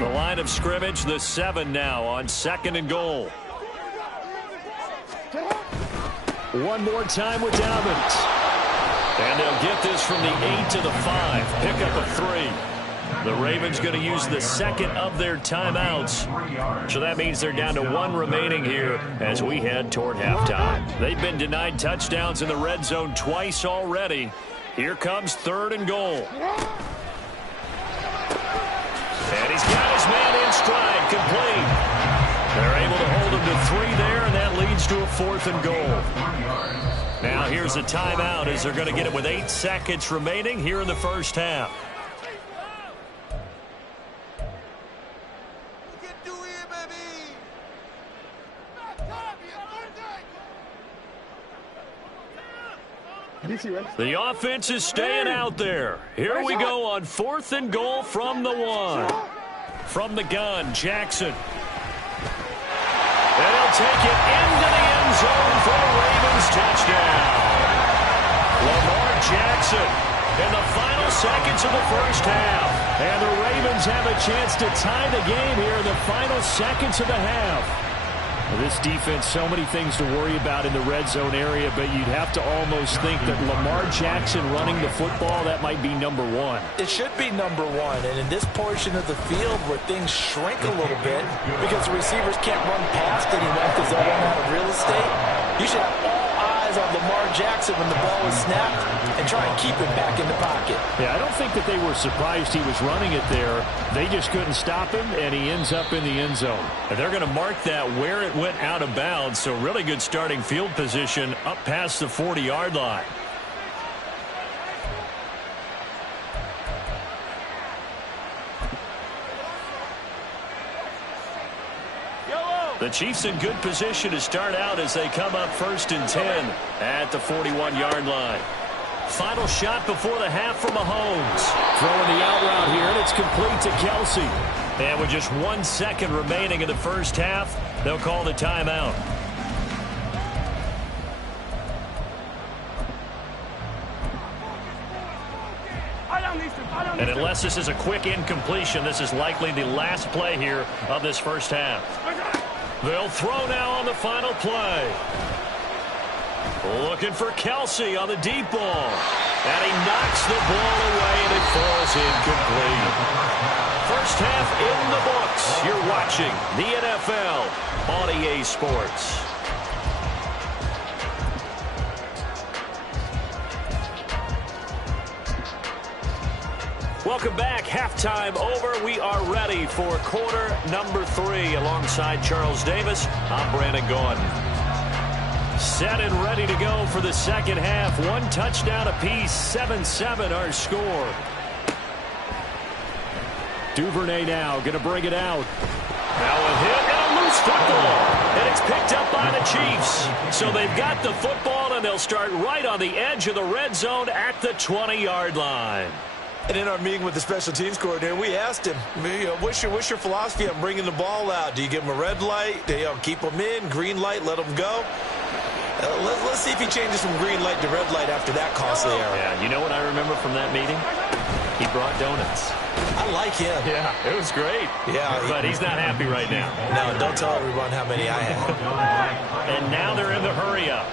The line of scrimmage, the 7 now on 2nd and goal. One more time with Dobbins. And they'll get this from the 8 to the 5. Pick up a 3. The Ravens going to use the 2nd of their timeouts. So that means they're down to 1 remaining here as we head toward halftime. They've been denied touchdowns in the red zone twice already. Here comes 3rd and goal. And he's got his man in stride, complete. They're able to hold him to 3 there, and that leads to a 4th and goal. Now here's a timeout as they're going to get it with 8 seconds remaining here in the 1st half. The offense is staying out there. Here we go on 4th and goal from the 1. From the gun, Jackson. And he'll take it into the end zone for a Ravens touchdown. Lamar Jackson in the final seconds of the 1st half. And the Ravens have a chance to tie the game here in the final seconds of the half. This defense, so many things to worry about in the red zone area, but you'd have to almost think that Lamar Jackson running the football, that might be number 1. It should be number 1, and in this portion of the field where things shrink a little bit because the receivers can't run past anyone because they'll run out of real estate, you should have all eyes on Lamar Jackson when the ball is snapped and try and keep him back in the pocket. Yeah, I don't think that they were surprised he was running it there. They just couldn't stop him, and he ends up in the end zone. And they're going to mark that where it went out of bounds, so really good starting field position up past the 40-yard line. The Chiefs in good position to start out as they come up 1st and 10 at the 41-yard line. Final shot before the half from Mahomes. Throwing the out route here, and it's complete to Kelsey. And with just 1 second remaining in the 1st half, they'll call the timeout. And unless this is a quick incompletion, this is likely the last play here of this 1st half. They'll throw now on the final play. Looking for Kelsey on the deep ball. And he knocks the ball away, and it falls incomplete. First half in the books. You're watching the NFL on EA Sports. Welcome back. Halftime over. We are ready for quarter number 3 alongside Charles Davis. I'm Brandon Gordon. Set and ready to go for the second half. One touchdown apiece. 7-7 our score. Duvernay now going to bring it out. Now a hit and a loose football. And it's picked up by the Chiefs. So they've got the football, and they'll start right on the edge of the red zone at the 20-yard line. And in our meeting with the special teams coordinator, we asked him, what's your philosophy on bringing the ball out? Do you give him a red light? Do you keep him in? Green light, let him go? Let's see if he changes from green light to red light after that costly error. Yeah, you know what I remember from that meeting? He brought donuts. I like him. Yeah, it was great. Yeah, but he's not happy right now. No, don't tell everyone how many I have. And now they're in the hurry-up.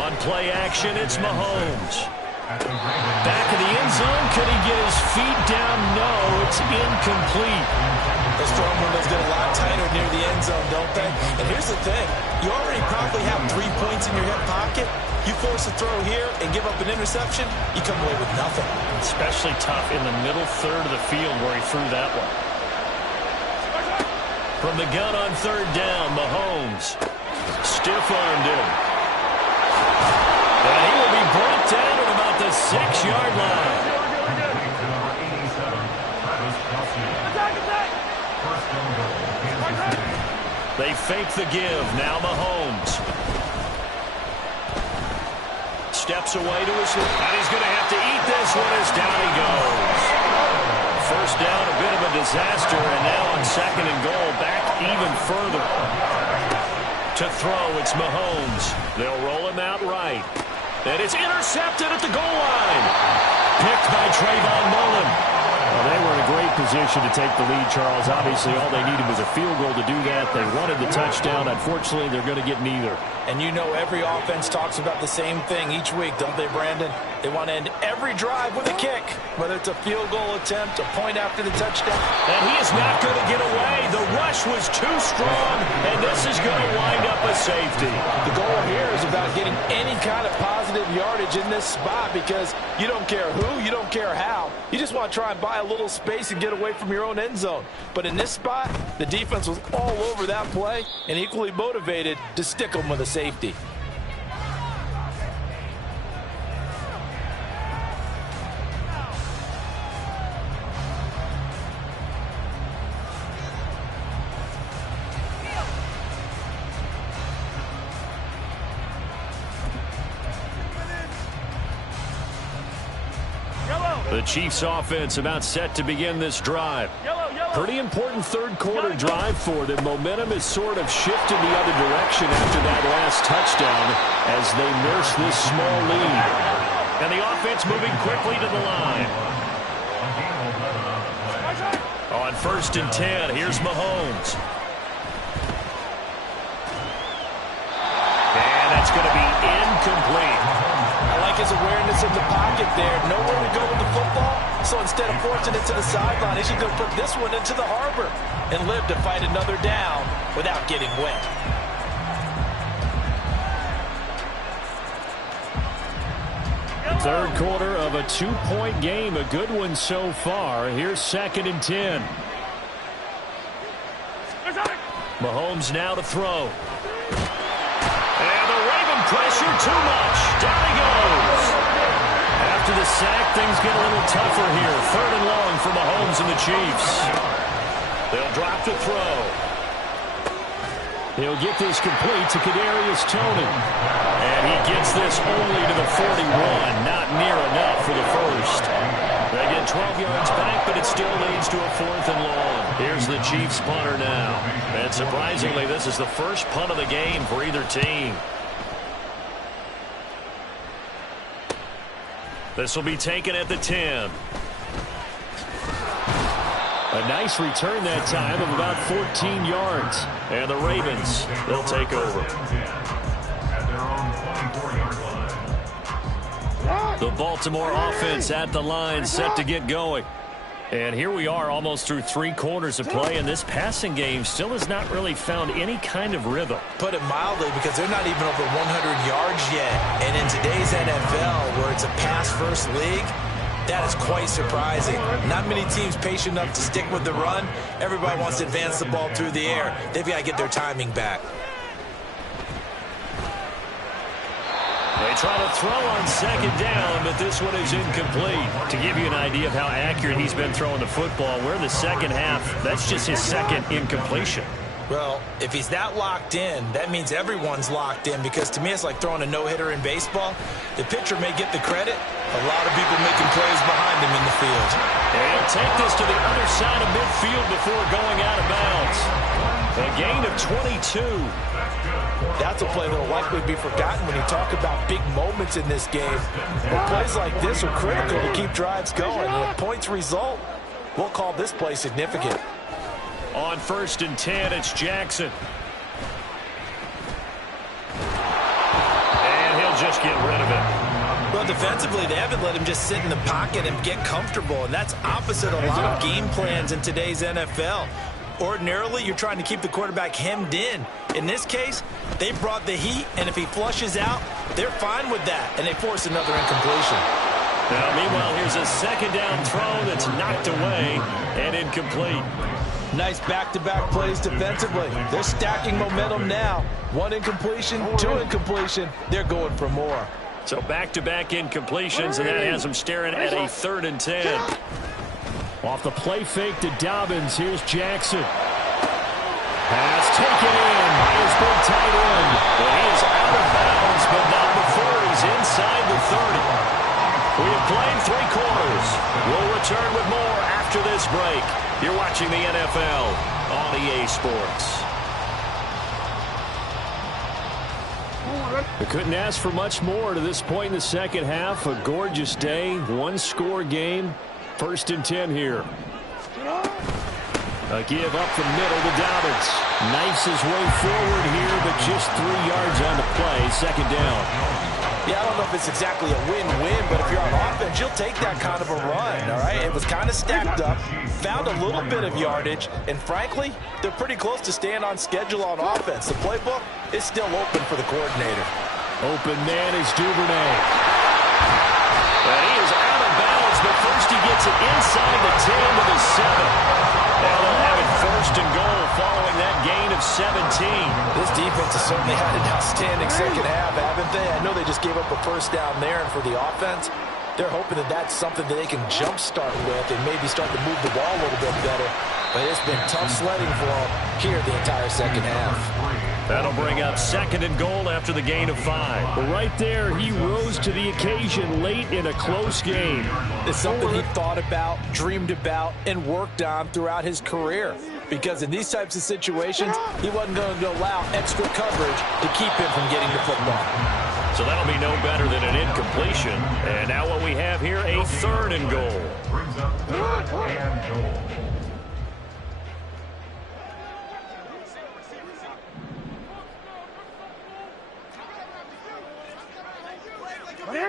On play action, it's Mahomes. Back in the end zone. Could he get his feet down? No, it's incomplete. Those throwing windows get a lot tighter near the end zone, don't they? And here's the thing. You already probably have 3 points in your hip pocket. You force a throw here and give up an interception, you come away with nothing. Especially tough in the middle third of the field where he threw that one. From the gun on third down, Mahomes stiff-armed him. And he will be brought down at about the 6-yard line. They fake the give. Now Mahomes steps away to his left. And he's going to have to eat this one as down he goes. First down, a bit of a disaster, and now on second and goal, back even further. To throw, it's Mahomes. They'll roll him out right. And it's intercepted at the goal line. Picked by Trayvon Mullen. Well, they were in a great position to take the lead, Charles. Obviously, all they needed was a field goal to do that. They wanted the touchdown. Unfortunately, they're going to get neither. And you know every offense talks about the same thing each week, don't they, Brandon? They want to end every drive with a kick, whether it's a field goal attempt, a point after the touchdown. And he is not going to get away. The rush was too strong, and this is going to wind up a safety. The goal here is about getting any kind of positive yardage in this spot because you don't care who, you don't care how. You just want to try and buy a little space and get away from your own end zone. But in this spot, the defense was all over that play and equally motivated to stick them with a safety. The Chiefs offense about set to begin this drive. Pretty important third quarter drive for them. Momentum has sort of shifted the other direction after that last touchdown as they nurse this small lead. And the offense moving quickly to the line. On 1st and 10, here's Mahomes. And that's going to be incomplete. I like his awareness in the pocket there. Nowhere to go with the football. So instead of forcing it to the sideline, he's going to put this one into the harbor and live to fight another down without getting wet. Third quarter of a 2-point game. A good one so far. Here's 2nd and 10. Mahomes now to throw. And the Raven pressure too much. Down he goes. After the sack, things get a little tougher here. 3rd and long for Mahomes and the Chiefs. They'll drop to throw. He'll get this complete to Kadarius Toney. And he gets this only to the 41. Not near enough for the first. They get 12 yards back, but it still leads to a 4th and long. Here's the Chiefs punter now. And surprisingly, this is the first punt of the game for either team. This will be taken at the 10. A nice return that time of about 14 yards. And the Ravens, they'll take over. The Baltimore offense at the line, set to get going. And here we are almost through 3 quarters of play, and this passing game still has not really found any kind of rhythm. Put it mildly, because they're not even over 100 yards yet. And in today's NFL, where it's a pass-first league, that is quite surprising. Not many teams patient enough to stick with the run. Everybody wants to advance the ball through the air. They've got to get their timing back. They try to throw on second down, but this one is incomplete. To give you an idea of how accurate he's been throwing the football, we're in the second half. That's just his second incompletion. Well, if he's that locked in, that means everyone's locked in, because to me it's like throwing a no-hitter in baseball. The pitcher may get the credit. A lot of people making plays behind him in the field. And he'll take this to the other side of midfield before going out of bounds. A gain of 22. That's a play that will likely be forgotten when you talk about big moments in this game. But plays like this are critical to keep drives going. And if points result, we'll call this play significant. On 1st and 10, it's Jackson. And he'll just get rid of it. Well, defensively, they haven't let him just sit in the pocket and get comfortable, and that's opposite a lot of game plans in today's NFL. Ordinarily, you're trying to keep the quarterback hemmed in. In this case, they brought the heat, and if he flushes out, they're fine with that, and they force another incompletion. Now, meanwhile, here's a second down throw that's knocked away and incomplete. Nice back-to-back plays defensively. They're stacking momentum now. 1 incompletion, 2 incompletion. They're going for more. So back-to-back incompletions, and that has them staring at a 3rd and 10. Off the play fake to Dobbins, here's Jackson. Pass taken in by his big tight end. But he is out of bounds, but not before he's inside the 30. We have played 3 quarters. We'll return with more after this break. You're watching the NFL on EA Sports. We couldn't ask for much more to this point in the second half. A gorgeous day, 1-score game. 1st and 10 here. A give up the middle to Dobbins. Knifes his way forward here, but just 3 yards on the play. 2nd down. Yeah, I don't know if it's exactly a win-win, but if you're on offense, you'll take that kind of a run, all right? It was kind of stacked up, found a little bit of yardage, and frankly, they're pretty close to staying on schedule on offense. The playbook is still open for the coordinator. Open man is Duvernay. And he is out of bounds, but first he gets it inside the 10 to the 7. And they'll have it 1st and goal following that gain of 17. This defense has certainly had an outstanding second half, haven't they? I know they just gave up a 1st down there, and for the offense, they're hoping that that's something that they can jumpstart with and maybe start to move the ball a little bit better. But it's been tough sledding for them here the entire second half. That'll bring up 2nd and goal after the gain of 5. But right there, he rose to the occasion late in a close game. It's something he thought about, dreamed about, and worked on throughout his career. Because in these types of situations, he wasn't going to allow extra coverage to keep him from getting the football. So that'll be no better than an incompletion. And now what we have here, a 3rd and goal. Brings up 3rd and goal.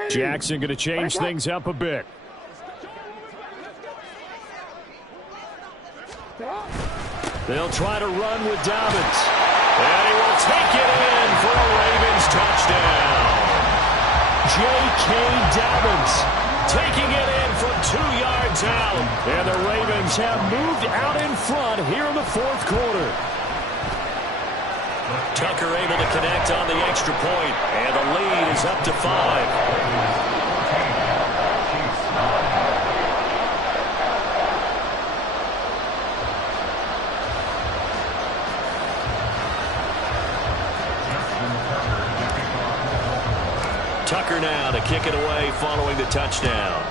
Jackson going to change things up a bit. They'll try to run with Dobbins. And he will take it in for a Ravens touchdown. J.K. Dobbins taking it in from 2 yards out. And the Ravens have moved out in front here in the 4th quarter. Tucker able to connect on the extra point, and the lead is up to 5. Tucker now to kick it away following the touchdown.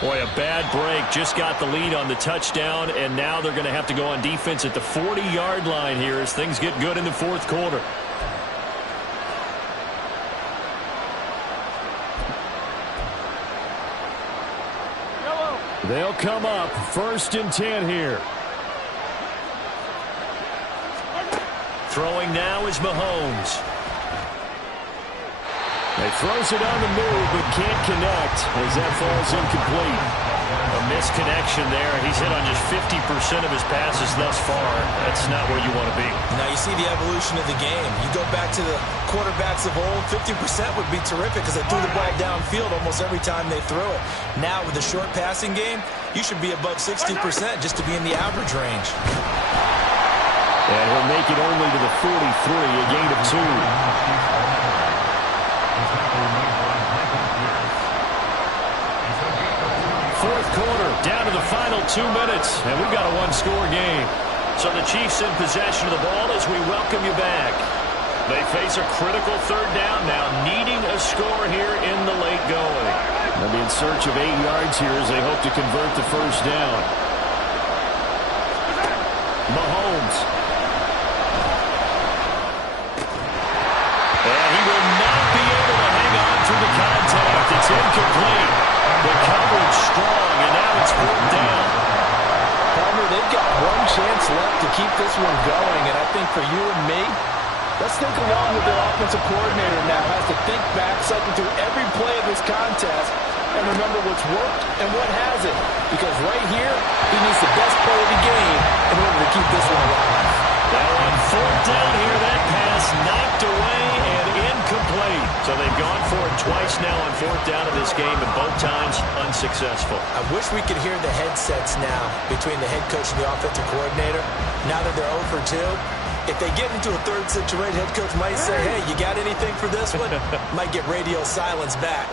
Boy, a bad break. Just got the lead on the touchdown, and now they're going to have to go on defense at the 40-yard line here as things get good in the 4th quarter. They'll come up 1st and 10 here. Throwing now is Mahomes. He throws it on the move, but can't connect as that falls incomplete. A misconnection there. He's hit on just 50% of his passes thus far. That's not where you want to be. Now you see the evolution of the game. You go back to the quarterbacks of old, 50% would be terrific because they threw the ball downfield almost every time they threw it. Now with the short passing game, you should be above 60% just to be in the average range. And he'll make it only to the 43, a gain of 2. Fourth quarter, down to the final 2 minutes, and we've got a one-score game. So the Chiefs in possession of the ball as we welcome you back. They face a critical third down now, needing a score here in the late going. They'll be in search of 8 yards here as they hope to convert the first down. Mahomes. And he will not be able to hang on through the contact. It's incomplete. The coverage strong, and now it's fourth down. Palmer, they've got one chance left to keep this one going, and I think for you and me, let's think along with their offensive coordinator now. Has to think back, cycle through every play of this contest, and remember what's worked and what hasn't. Because right here, he needs the best play of the game in order to keep this one alive. Now on fourth down here, that pass knocked away and incomplete. So they've gone for it twice now on fourth down in this game, and both times unsuccessful. I wish we could hear the headsets now between the head coach and the offensive coordinator. Now that they're 0 for 2, if they get into a third situation, head coach might say, hey, you got anything for this one? Might get radio silence back.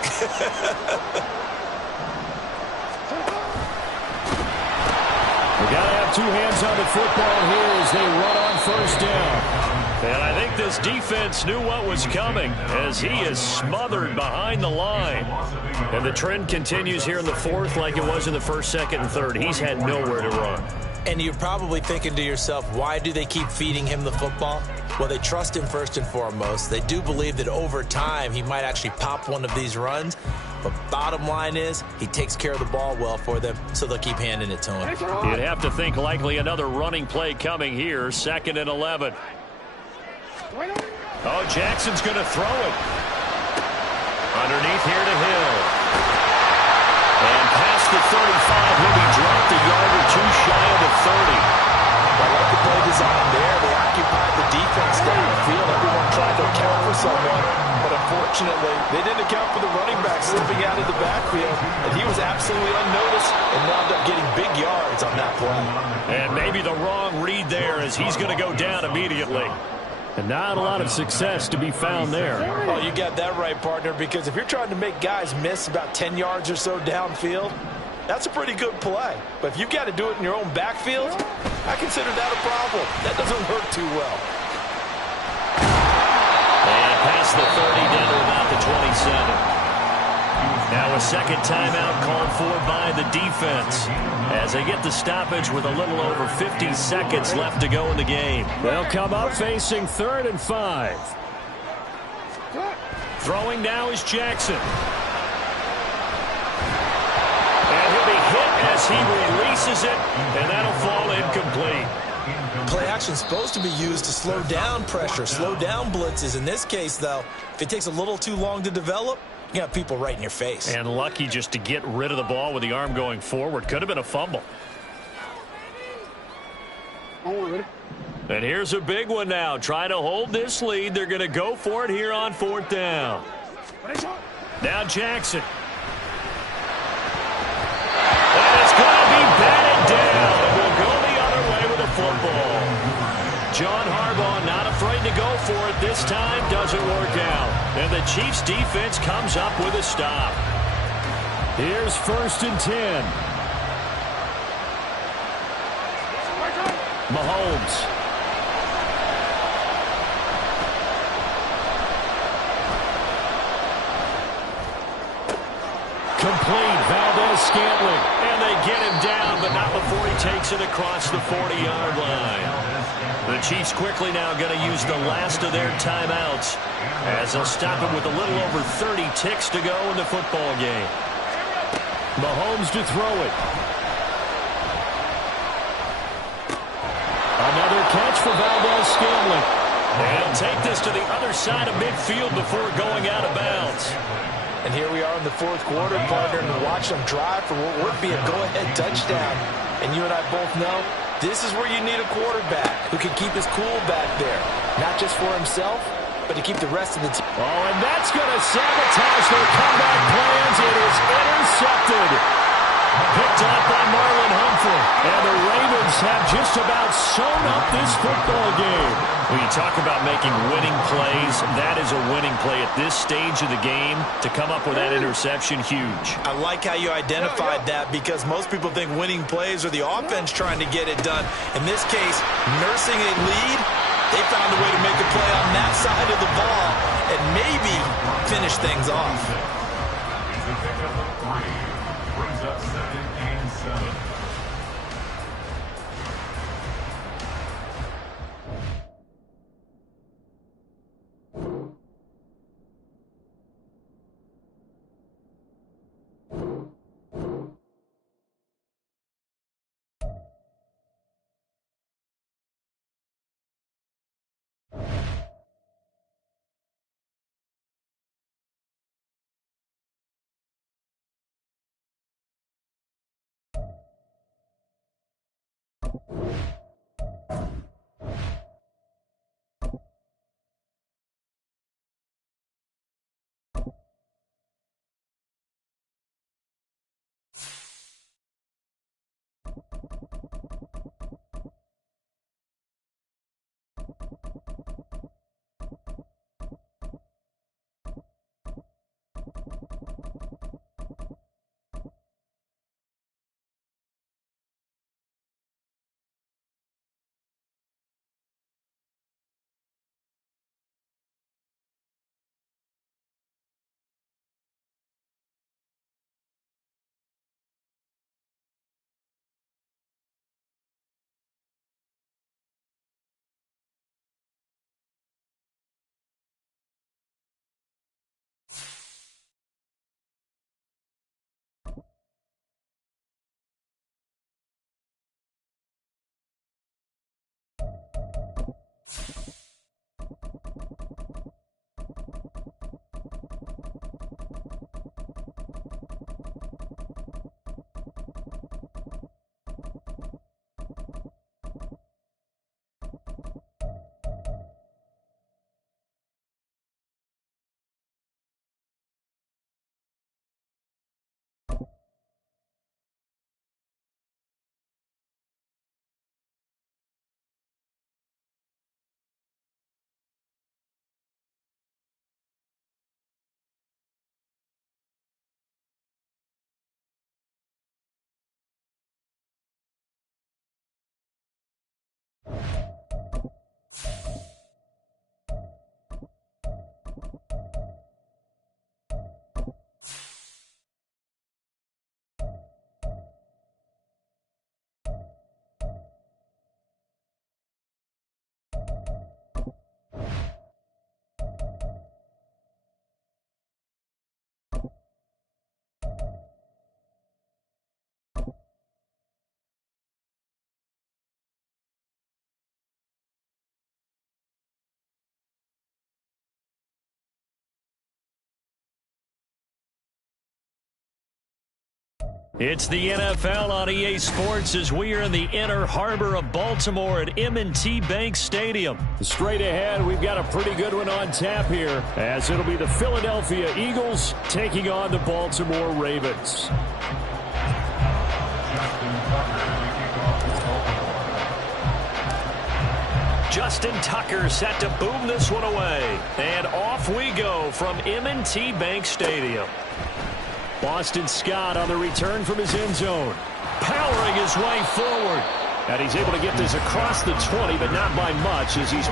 We got to have 2 hands on the football here as they run on first down. And I think this defense knew what was coming as he is smothered behind the line. And the trend continues here in the fourth like it was in the first, second, and third. He's had nowhere to run. And you're probably thinking to yourself, why do they keep feeding him the football? Well, they trust him first and foremost. They do believe that over time he might actually pop one of these runs. But bottom line is, he takes care of the ball well for them, so they'll keep handing it to him. You'd have to think likely another running play coming here, 2nd and 11. Oh, Jackson's going to throw it. Underneath here to Hill. And past the 35, he'll be dropped a yard or 2 shy of the 30. I like the play design there. They occupied the defense down the field. Everyone tried to account for someone, but unfortunately, they didn't account for the running back slipping out of the backfield, and he was absolutely unnoticed and wound up getting big yards on that play. And maybe the wrong read there as he's going to go down immediately. And not a lot of success to be found there. Oh, you got that right, partner, because if you're trying to make guys miss about 10 yards or so downfield, that's a pretty good play. But if you've got to do it in your own backfield, I consider that a problem. That doesn't work too well. And past the 30 down to about the 27. Now a second timeout called for by the defense as they get the stoppage with a little over 50 seconds left to go in the game. They'll come up facing 3rd and 5. Throwing now is Jackson. And he'll be hit as he releases it, and that'll fall incomplete. Play action's supposed to be used to slow down pressure, slow down blitzes. In this case, though, if it takes a little too long to develop, you got people right in your face. And lucky just to get rid of the ball with the arm going forward. Could have been a fumble. And here's a big one now. Trying to hold this lead. They're going to go for it here on fourth down. Now Jackson. And it's going to be batted down. And we'll go the other way with a football. John Harbaugh not afraid to go for it. This time doesn't work out. And the Chiefs defense comes up with a stop. Here's 1st and 10. Mahomes. Complete. Valdez-Scantling. And they get him down, but not before he takes it across the 40-yard line. The Chiefs quickly now going to use the last of their timeouts as they'll stop him with a little over 30 ticks to go in the football game. Mahomes to throw it. Another catch for Valdez-Scantling. And he'll take this to the other side of midfield before going out of bounds. And here we are in the fourth quarter, partner, and watch them drive for what would be a go-ahead touchdown. And you and I both know this is where you need a quarterback who can keep his cool back there, not just for himself, but to keep the rest of the team. Oh, and that's going to sabotage their comeback plans. It is intercepted. Picked up by Marlon Humphrey. And the Ravens have just about sewn up this football game. When you talk about making winning plays, that is a winning play at this stage of the game. To come up with that interception, huge. I like how you identified that, because most people think winning plays are the offense trying to get it done. In this case, nursing a lead, they found a way to make a play on that side of the ball and maybe finish things off. It's a pickup of 3. Brings up 2nd and 7. It's the NFL on EA Sports as we are in the inner harbor of Baltimore at M&T Bank Stadium. Straight ahead, we've got a pretty good one on tap here, as it'll be the Philadelphia Eagles taking on the Baltimore Ravens. Justin Tucker set to boom this one away. And off we go from M&T Bank Stadium. Boston Scott on the return from his end zone. Powering his way forward. And he's able to get this across the 20, but not by much as he's...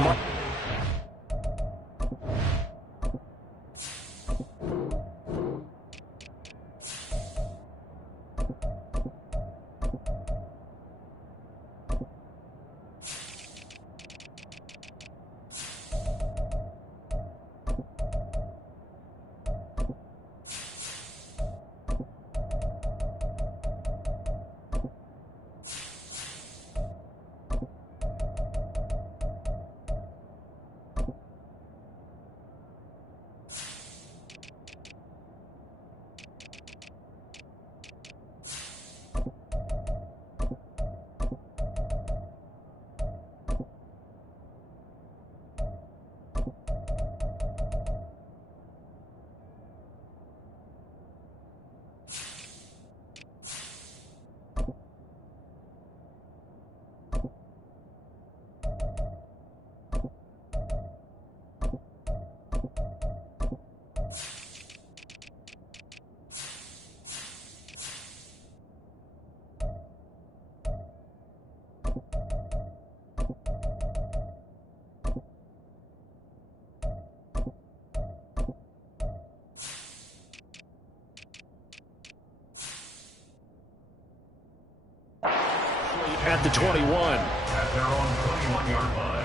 at the 21. At their own 21-yard line.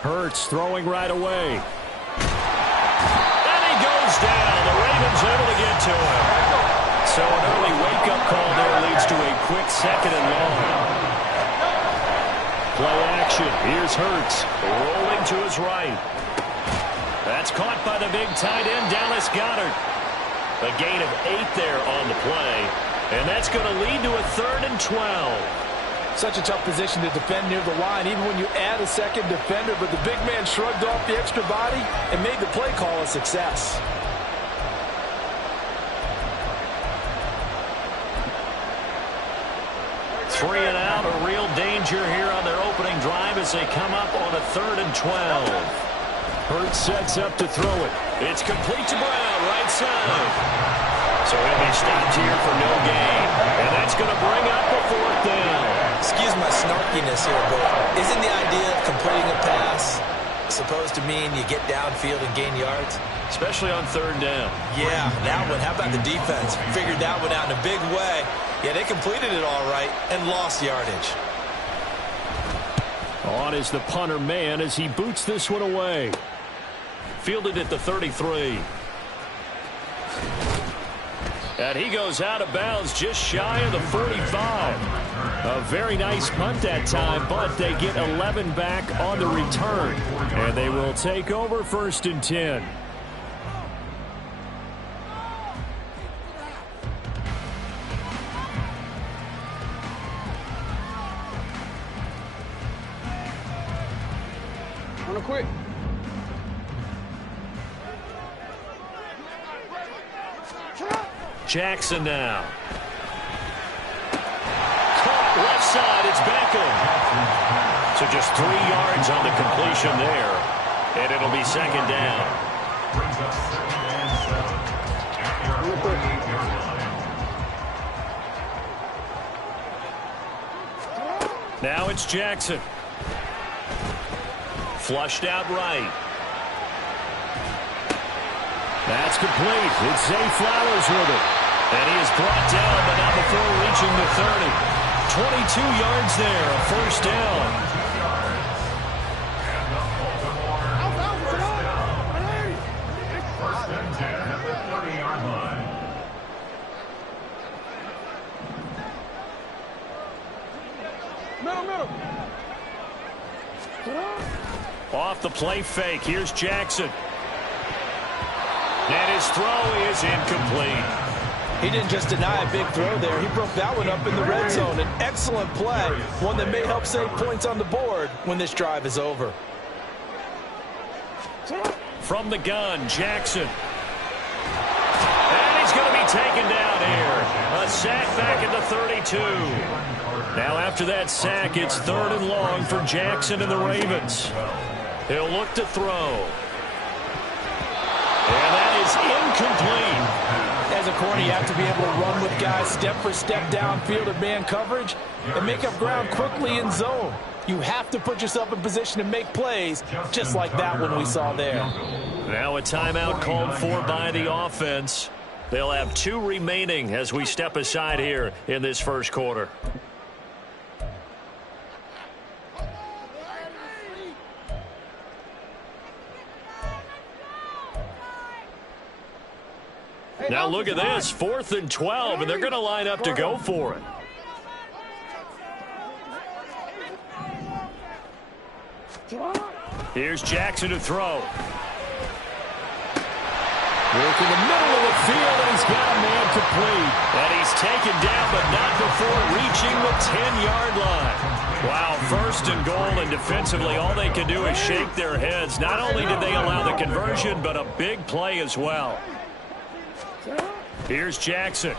Hurts throwing right away. And he goes down. The Ravens able to get to him. So an early wake-up call there leads to a quick second and long. Play action. Here's Hurts rolling to his right. That's caught by the big tight end, Dallas Goedert. A gain of 8 there on the play. And that's going to lead to a 3rd and 12. Such a tough position to defend near the line, even when you add a second defender, but the big man shrugged off the extra body and made the play call a success. Three and out, a real danger here on their opening drive as they come up on a 3rd and 12. Hurts sets up to throw it. It's complete to Brown, right side. So he'll be stopped here for no gain. And that's going to bring up a 4th down. Excuse my snarkiness here, but isn't the idea of completing a pass supposed to mean you get downfield and gain yards? Especially on 3rd down. Yeah, that one. How about the defense? Figured that one out in a big way. Yeah, they completed it all right and lost yardage. On is the punter man as he boots this one away. Fielded at the 33. And he goes out of bounds just shy of the 45. A very nice punt that time, but they get 11 back on the return. And they will take over 1st and 10. On a quick. Jackson now. Caught left side, it's Beckham. So just 3 yards on the completion there. And it'll be 2nd down. Brings up 2nd and 7. At their 48-yard line. Now it's Jackson. Flushed out right. That's complete. It's Zay Flowers with it. And he is brought down, but not before reaching the 30. 22 yards there, a 1st down. First and 10 at the 30-yard line. Middle. Off the play fake, here's Jackson. And his throw is incomplete. He didn't just deny a big throw there. He broke that one up in the red zone. An excellent play, one that may help save points on the board when this drive is over. From the gun, Jackson. And he's going to be taken down here. A sack back at the 32. Now after that sack, it's 3rd and long for Jackson and the Ravens. He'll look to throw. And that is incomplete. As a corner, you have to be able to run with guys step for step downfield at man coverage and make up ground quickly in zone. You have to put yourself in position to make plays just like that one we saw there. Now a timeout called for by the offense. They'll have 2 remaining as we step aside here in this 1st quarter. Now look at this, 4th and 12, and they're going to line up to go for it. Here's Jackson to throw. Work in the middle of the field, and he's got a man complete. And he's taken down, but not before reaching the 10-yard line. Wow, 1st and goal, and defensively, all they can do is shake their heads. Not only did they allow the conversion, but a big play as well. Here's Jackson. A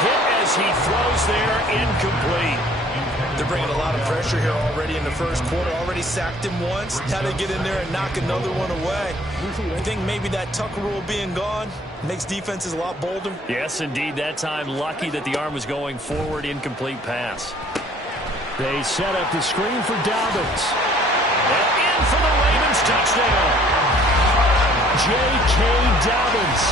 hit as he throws there, incomplete. They're bringing a lot of pressure here already in the first quarter. Already sacked him once. Now they get in there and knock another one away. I think maybe that tuck rule being gone makes defenses a lot bolder. Yes, indeed. That time, lucky that the arm was going forward. Incomplete pass. They set up the screen for Dobbins. And in for the Ravens touchdown. J.K. Dobbins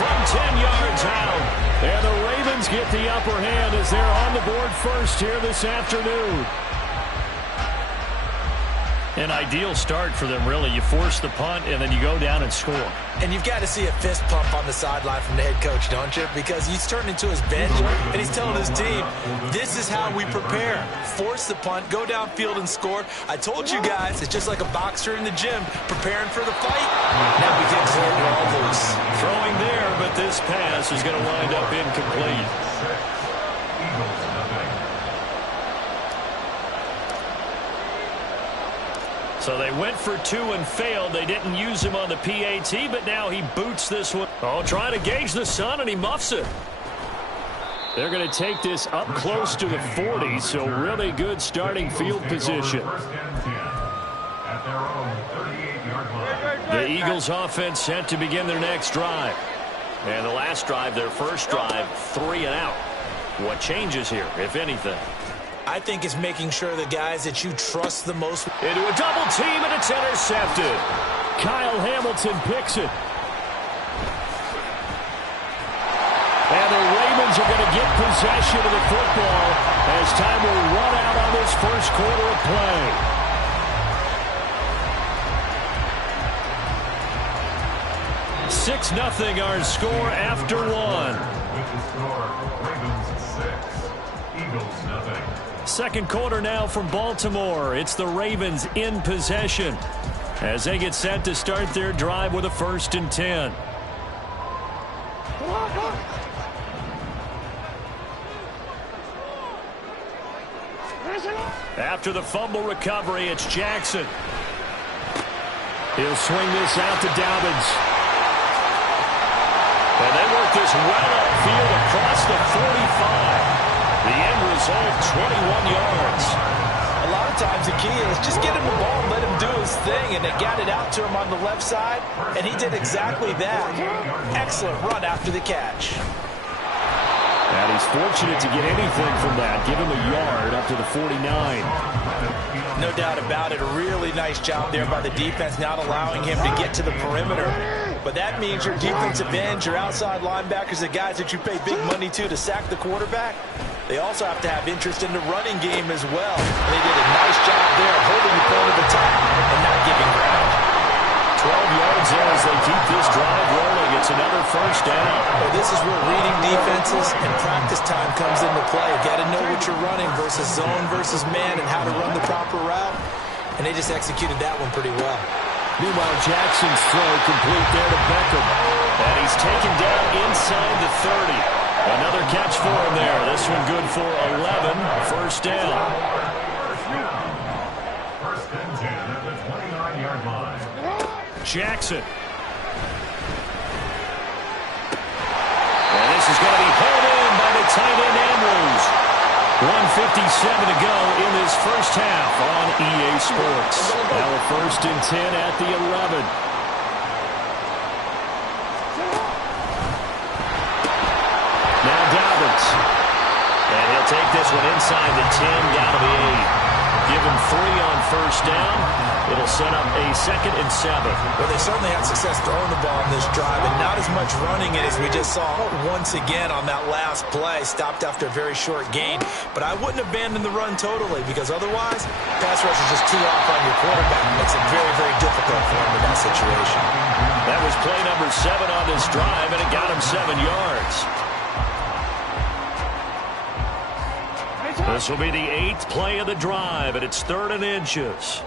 from 10 yards out. And the Ravens get the upper hand as they're on the board first here this afternoon. An ideal start for them, really. You force the punt, and then you go down and score. And you've got to see a fist pump on the sideline from the head coach, don't you? Because he's turned into his bench, and he's telling his team, this is how we prepare. Force the punt, go downfield and score. I told you guys, it's just like a boxer in the gym preparing for the fight. Now we get cleared all loose. Throwing there, but this pass is going to wind up incomplete. So they went for two and failed. They didn't use him on the PAT, but now he boots this one. Oh, trying to gauge the sun, and he muffs it. They're going to take this up close to the 40, so really good starting field position. The Eagles offense set to begin their next drive. And the last drive, their first drive, 3 and out. What changes here, if anything? I think it's making sure the guys that you trust the most. Into a double team, and it's intercepted. Kyle Hamilton picks it. And the Ravens are going to get possession of the football as time will run out on this first quarter of play. (6-0) our score after one. With the score, Ravens 6, Eagles 0. Second quarter now from Baltimore. It's the Ravens in possession as they get set to start their drive with a 1st and 10. After the fumble recovery, it's Jackson. He'll swing this out to Dobbins. And they work this well upfield across the 45. The end result, 21 yards. A lot of times the key is just get him the ball and let him do his thing, and they got it out to him on the left side, and he did exactly that. Excellent run after the catch. And he's fortunate to get anything from that. Give him a yard up to the 49. No doubt about it. A really nice job there by the defense, not allowing him to get to the perimeter. But that means your defensive ends, your outside linebackers, the guys that you pay big money to sack the quarterback, they also have to have interest in the running game as well. And they did a nice job there of holding the point of attack and not giving ground. 12 yards there as they keep this drive rolling. It's another first down. Well, this is where reading defenses and practice time comes into play. You got to know what you're running versus zone versus man and how to run the proper route. And they just executed that one pretty well. Meanwhile, Jackson's throw complete there to Beckham. And he's taken down inside the 30. Another catch for him there. This one good for 11. First down. First and 10 at the 29-yard line. Jackson. And this is going to be held in by the tight end Andrews. 1:57 to go in this first half on EA Sports. Now a 1st and 10 at the 11. Now Dobbins. And he'll take this one inside the 10 down to the 8. Give him 3 on first down. It'll set up a 2nd and 7. Well, they certainly had success throwing the ball in this drive, and not as much running it as we just saw once again on that last play. Stopped after a very short gain. But I wouldn't abandon the run totally, because otherwise, pass rush is just too off on your quarterback. It makes it very, very difficult for him in that situation. That was play number 7 on this drive, and it got him 7 yards. This will be the 8th play of the drive, and it's 3rd and inches.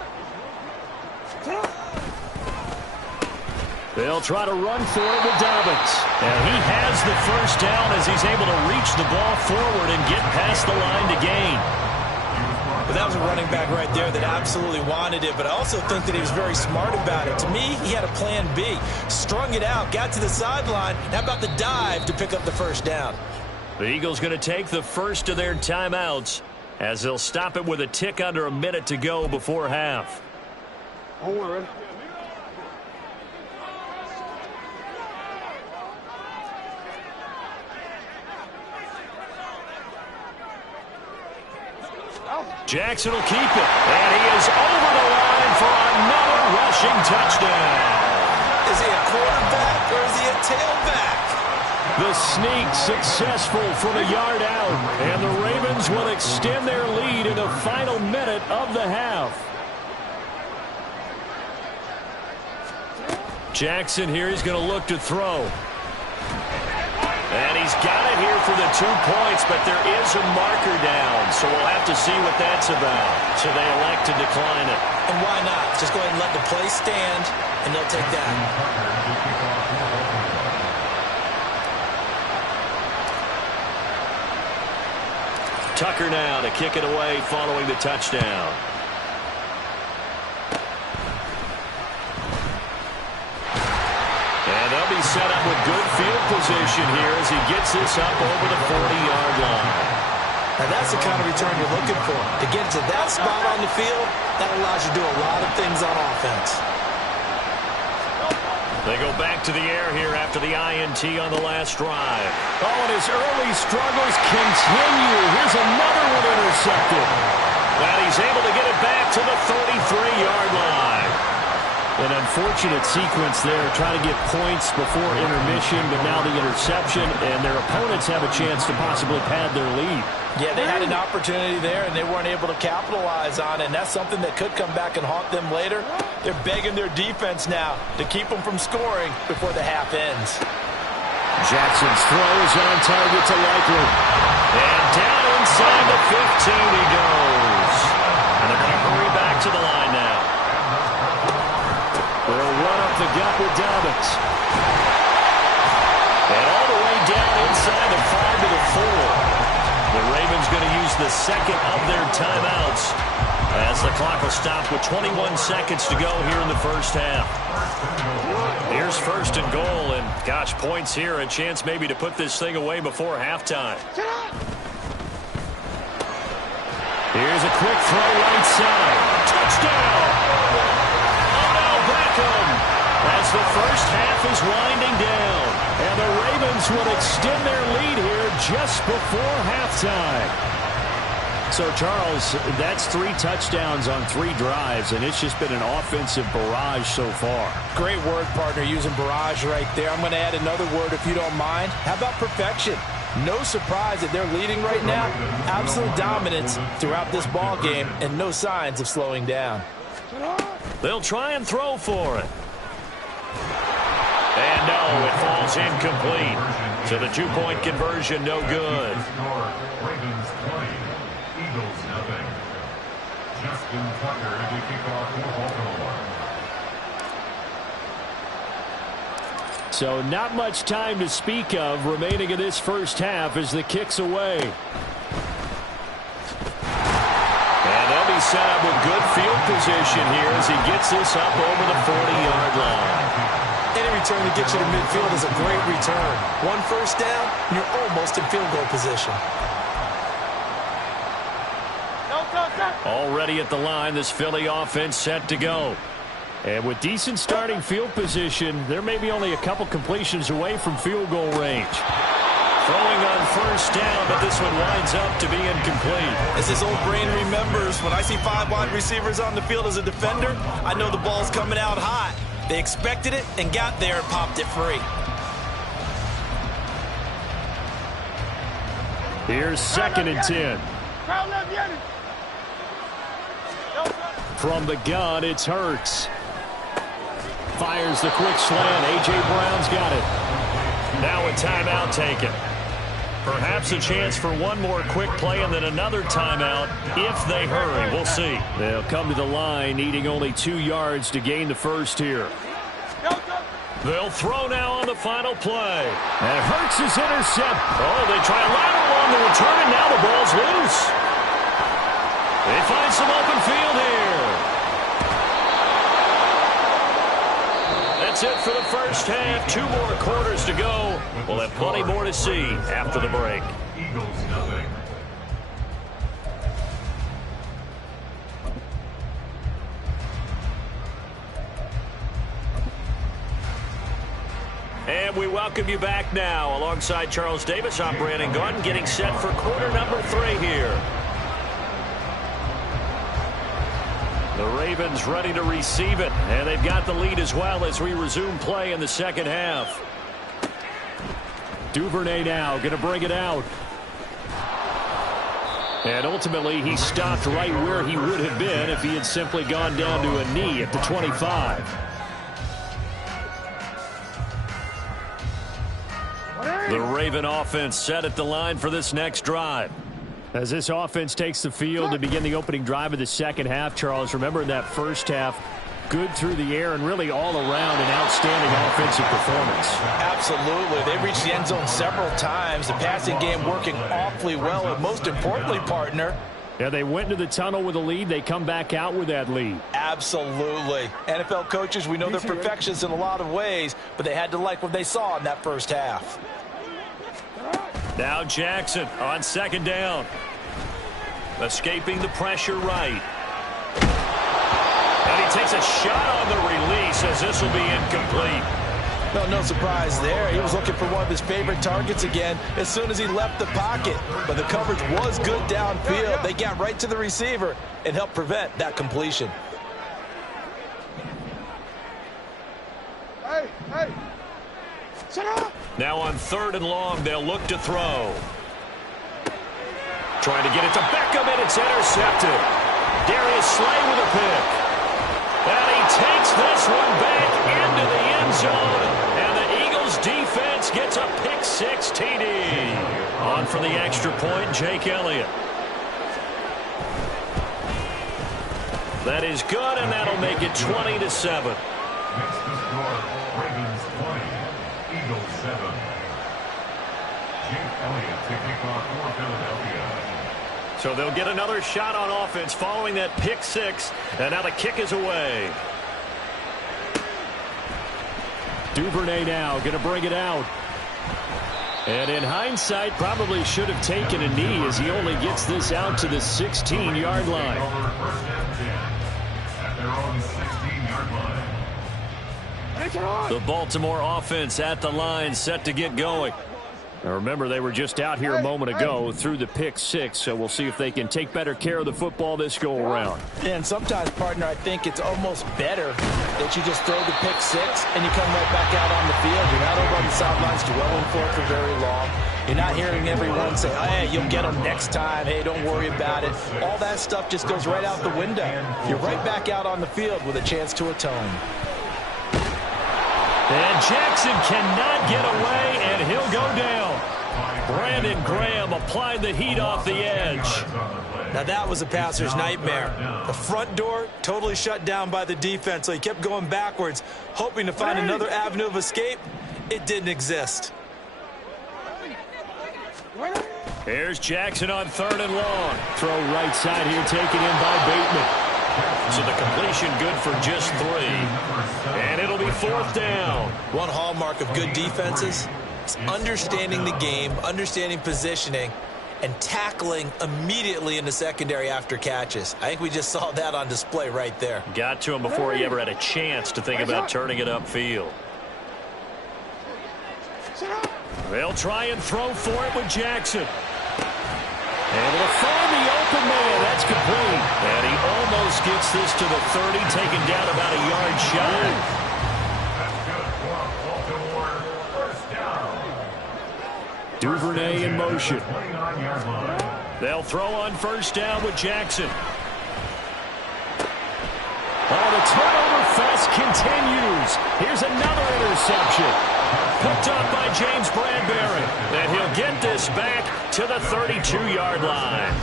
They'll try to run for it with Dobbins. And he has the first down as he's able to reach the ball forward and get past the line to gain. But that was a running back right there that absolutely wanted it, but I also think that he was very smart about it. To me, he had a plan B. Strung it out, got to the sideline. How about the dive to pick up the first down? The Eagles going to take the first of their timeouts as they'll stop it with a tick under a minute to go before half. Don't worry. Jackson will keep it, and he is over the line for another rushing touchdown. Is he a quarterback or is he a tailback? The sneak successful from a yard out, and the Ravens will extend their lead in the final minute of the half. Jackson here, he's going to look to throw. And he's got it here for the 2 points, but there is a marker down, so we'll have to see what that's about. So they elect to decline it. And why not? Just go ahead and let the play stand, and they'll take that. Tucker now to kick it away following the touchdown. And they'll be set up with good field position here as he gets this up over the 40-yard line. Now that's the kind of return you're looking for. To get to that spot on the field, that allows you to do a lot of things on offense. They go back to the air here after the INT on the last drive. Oh, and his early struggles continue. Here's another one intercepted. And he's able to get it back to the 33-yard line. An unfortunate sequence there, trying to get points before intermission, but now the interception, and their opponents have a chance to possibly pad their lead. Yeah, they had an opportunity there, and they weren't able to capitalize on it, and that's something that could come back and haunt them later. They're begging their defense now to keep them from scoring before the half ends. Jackson's throw is on target to Likely. And down inside the 15 he goes. And they're going to hurry back to the line now. They'll run up the gut with Dobbins. And all the way down inside the 5 to the 4. The Ravens going to use the second of their timeouts as the clock will stop with 21 seconds to go here in the first half. Here's first and goal, and gosh, points here, a chance maybe to put this thing away before halftime. Here's a quick throw right side. Touchdown! As the first half is winding down, and the Ravens will extend their lead here just before halftime. So, Charles, that's 3 touchdowns on 3 drives, and it's just been an offensive barrage so far. Great word, partner, using barrage right there. I'm going to add another word if you don't mind. How about perfection? No surprise that they're leading right now. Absolute dominance throughout this ball game, and no signs of slowing down. They'll try and throw for it. And no, it falls incomplete. So the 2-point conversion, no good. Ravens 20, Eagles nothing. Justin Tucker to kick off for Baltimore. So not much time to speak of remaining in this first half as the kick's away. And they'll be set up with good field position here as he gets this up over the 40-yard line. Any return to get you to midfield is a great return. 1 first down, and you're almost in field goal position. Already at the line, this Philly offense set to go. And with decent starting field position, there may be only a couple completions away from field goal range. Throwing on first down, but this one winds up to be incomplete. As his old brain remembers, when I see 5 wide receivers on the field as a defender, I know the ball's coming out hot. They expected it and got there and popped it free. Here's 2nd and 10. From the gun, it's Hurts. Fires the quick slant. A.J. Brown's got it. Now a timeout taken. Perhaps a chance for one more quick play and then another timeout if they hurry. We'll see. They'll come to the line needing only 2 yards to gain the first here. They'll throw now on the final play. And Hurts is intercepted. Oh, they try a lateral on the return, and now the ball's loose. They find some open field here. That's it for the first half. 2 more quarters to go. We'll have plenty more to see after the break. Eagles nothing. And we welcome you back now. Alongside Charles Davis, I'm Brandon Gaudin, getting set for quarter number 3 here. The Ravens ready to receive it, and they've got the lead as well as we resume play in the second half. Duvernay now going to bring it out. And ultimately, he stopped right where he would have been if he had simply gone down to a knee at the 25. The Raven offense set at the line for this next drive. As this offense takes the field to begin the opening drive of the second half, Charles, remember in that first half, good through the air and really all around an outstanding offensive performance. Absolutely. They reached the end zone several times. The passing game working awfully well. And most importantly, partner, yeah, they went into the tunnel with a lead. They come back out with that lead. Absolutely. NFL coaches, we know they're perfectionists in a lot of ways, but they had to like what they saw in that first half. Now Jackson on second down. Escaping the pressure right. And he takes a shot on the release as this will be incomplete. Well, no surprise there. He was looking for one of his favorite targets again as soon as he left the pocket. But the coverage was good downfield. They got right to the receiver and helped prevent that completion. Hey. Shut up. Now on 3rd and long, they'll look to throw. Trying to get it to Beckham, and it's intercepted. Darius Slay with a pick. And he takes this one back into the end zone. And the Eagles defense gets a pick-6 TD. On for the extra point, Jake Elliott. That is good, and that'll make it 20-7. Next to score, Ravens 20, Eagles 7. Jake Elliott to kick off for Philadelphia. So they'll get another shot on offense following that pick-6, and now the kick is away. Duvernay now going to bring it out. And in hindsight, probably should have taken a knee as he only gets this out to the 16-yard line. At their own 16-yard line. The Baltimore offense at the line, set to get going. Now remember, they were just out here a moment ago through the pick-6, so we'll see if they can take better care of the football this go-around. And sometimes, partner, I think it's almost better that you just throw the pick-6 and you come right back out on the field. You're not over on the sidelines dwelling for it for very long. You're not hearing everyone say, oh, hey, you'll get them next time. Hey, don't worry about it. All that stuff just goes right out the window. You're right back out on the field with a chance to atone. And Jackson cannot get away, and he'll go down. Brandon Graham applied the heat off the edge. Now that was a passer's nightmare. The front door totally shut down by the defense, so he kept going backwards, hoping to find another avenue of escape. It didn't exist. Here's Jackson on 3rd and long. Throw right side here, taken in by Bateman. So the completion good for just 3. And it'll be 4th down. One hallmark of good defenses is understanding the game, understanding positioning, and tackling immediately in the secondary after catches. I think we just saw that on display right there. Got to him before he ever had a chance to think about turning it upfield. They'll try and throw for it with Jackson. Able to find the open man. That's complete. And he almost gets this to the 30, taken down about a yard shy. That's good for Baltimore. First down. Duvernay in motion. 29-yard line. They'll throw on 1st down with Jackson. Oh, the turnover fest continues. Here's another interception. Picked up by James Bradbury. And he'll get this back to the 32-yard line.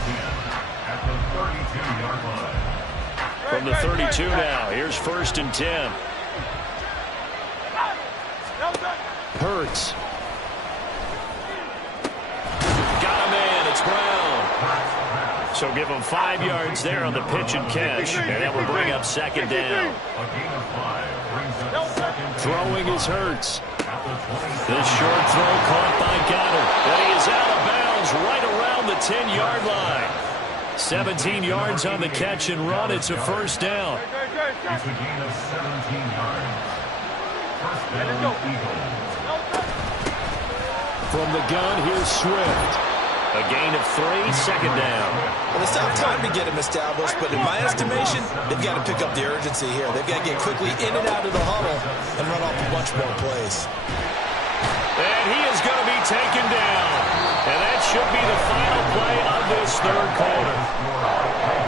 At the 32-yard line. From the 32 now, here's 1st and 10. Hurts. Got a man, it's Brown. So give him 5 yards there on the pitch and catch. And that will bring up 2nd down. A gain of 5 brings up 2nd. Throwing is Hurts. This short throw caught by Goddard. And he is out of bounds right around the 10-yard line. 17 yards on the catch and run. It's a 1st down. It's a gain of 17 yards. 1st down, Eagles. From the gun, here's Swift. A gain of 3, second down. Well, it's not time to get him established, but in my estimation, they've got to pick up the urgency here. They've got to get quickly in and out of the huddle and run off a bunch more plays. And he is going to be taken down. And that should be the final play of this third quarter.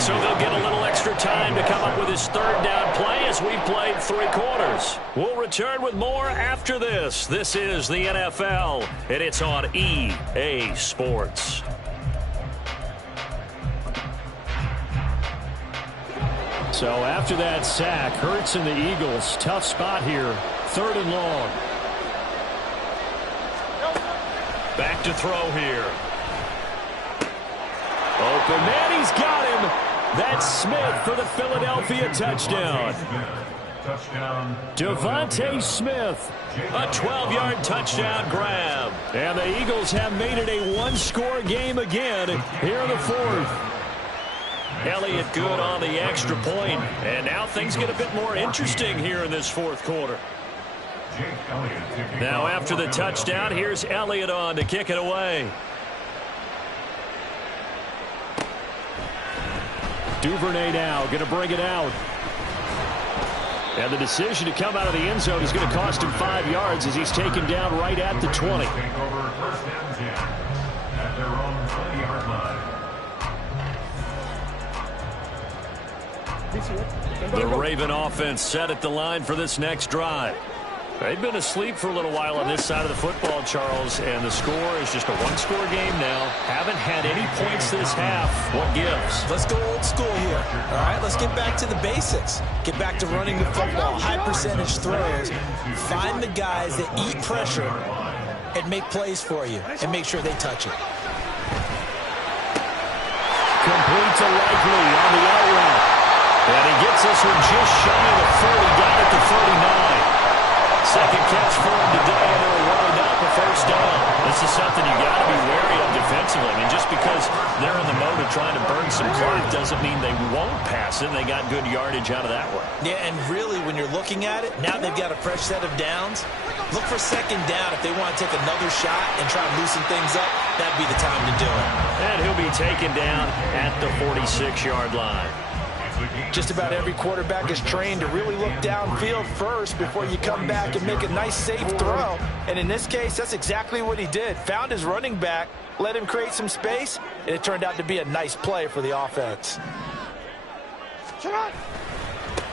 So they'll get a little extra time to come up with his third down play as we played 3 quarters. We'll return with more after this. This is the NFL, and it's on EA Sports. So after that sack, Hurts and the Eagles, tough spot here, 3rd and long. Back to throw here. Open man, he's got him. That's Smith for the Philadelphia touchdown. Devontae Smith, a 12-yard touchdown grab. And the Eagles have made it a one-score game again here in the 4th. Elliott good on the extra point. And now things get a bit more interesting here in this 4th quarter. Now after the touchdown, here's Elliott on to kick it away. Duvernay now going to bring it out. And the decision to come out of the end zone is going to cost him 5 yards as he's taken down right at the 20. The Raven offense set at the line for this next drive. They've been asleep for a little while on this side of the football, Charles, and the score is just a one-score game now. Haven't had any points this half. What gives? Let's go old school here. All right, let's get back to the basics. Get back to running the football, high-percentage throws. Find the guys that eat pressure and make plays for you and make sure they touch it. Complete to Likely on the out route. And he gets this one just shy of the 40, got it to 39. Second catch for him today, and they're running up a first down. This is something you got to be wary of defensively. I mean, just because they're in the mode of trying to burn some clock doesn't mean they won't pass it. They got good yardage out of that one. Yeah, and really, when you're looking at it, now they've got a fresh set of downs. Look for second down if they want to take another shot and try to loosen things up. That'd be the time to do it. And he'll be taken down at the 46-yard line. Just about every quarterback is trained to really look downfield first before you come back and make a nice, safe throw. And in this case, that's exactly what he did. Found his running back, let him create some space, and it turned out to be a nice play for the offense.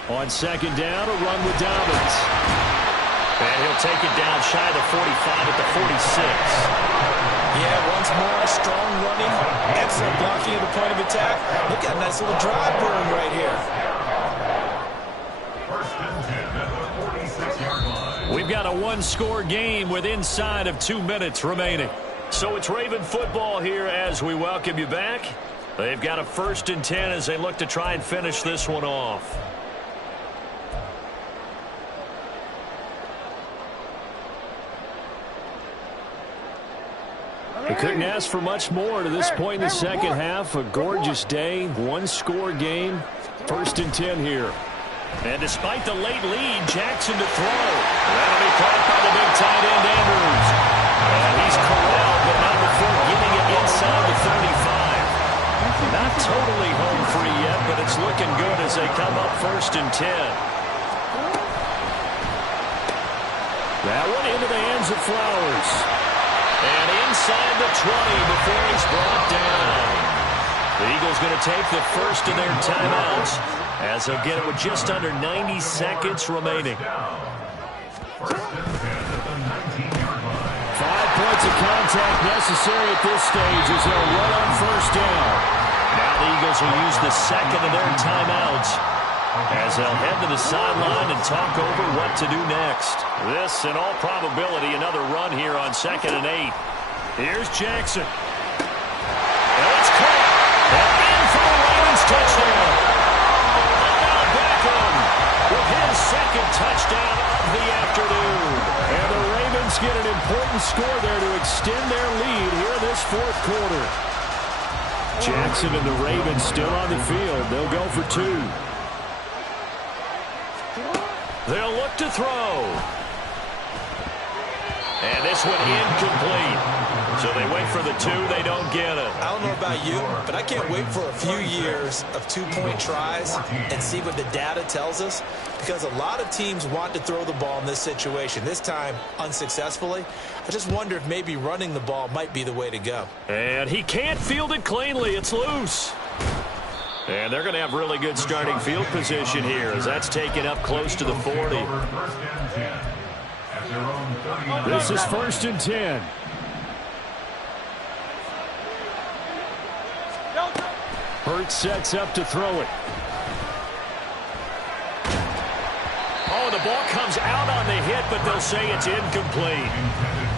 On second down, a run with Dobbins. And he'll take it down shy of the 45 at the 46. Yeah, once more, strong running, excellent blocking at the point of attack. Look at a nice little drive brewing right here. First and 10 at the 46-yard line. We've got a one-score game with inside of 2 minutes remaining. So it's Raven football here as we welcome you back. They've got a 1st and 10 as they look to try and finish this one off. They couldn't ask for much more to this point in the second half. A gorgeous day, one-score game, 1st and 10 here. And despite the late lead, Jackson to throw. That'll be caught by the big tight end, Andrews. And he's corralled, but not before getting it inside the 35. Not totally home free yet, but it's looking good as they come up 1st and 10. That one into the hands of Flowers. And inside the 20 before he's brought down. The Eagles going to take the first of their timeouts as they'll get it with just under 90 seconds remaining. 1st and 10 at the 19-yard line. 5 points of contact necessary at this stage as they'll run on 1st down. Now the Eagles will use the second of their timeouts as they'll head to the sideline and talk over what to do next. This, in all probability, another run here on 2nd and 8. Here's Jackson. And it's caught. And in for the Ravens touchdown. And now Beckham with his 2nd touchdown of the afternoon. And the Ravens get an important score there to extend their lead here in this 4th quarter. Jackson and the Ravens still on the field. They'll go for 2. They'll look to throw. And this one incomplete. So they went for the 2. They don't get it. I don't know about you, but I can't wait for a few years of 2-point tries and see what the data tells us, because a lot of teams want to throw the ball in this situation, this time unsuccessfully. I just wonder if maybe running the ball might be the way to go. And he can't field it cleanly. It's loose. And they're going to have really good starting field position here as that's taken up close to the 40. This is 1st and 10. Hurts sets up to throw it. Oh, the ball comes out on the hit, but they'll say it's incomplete.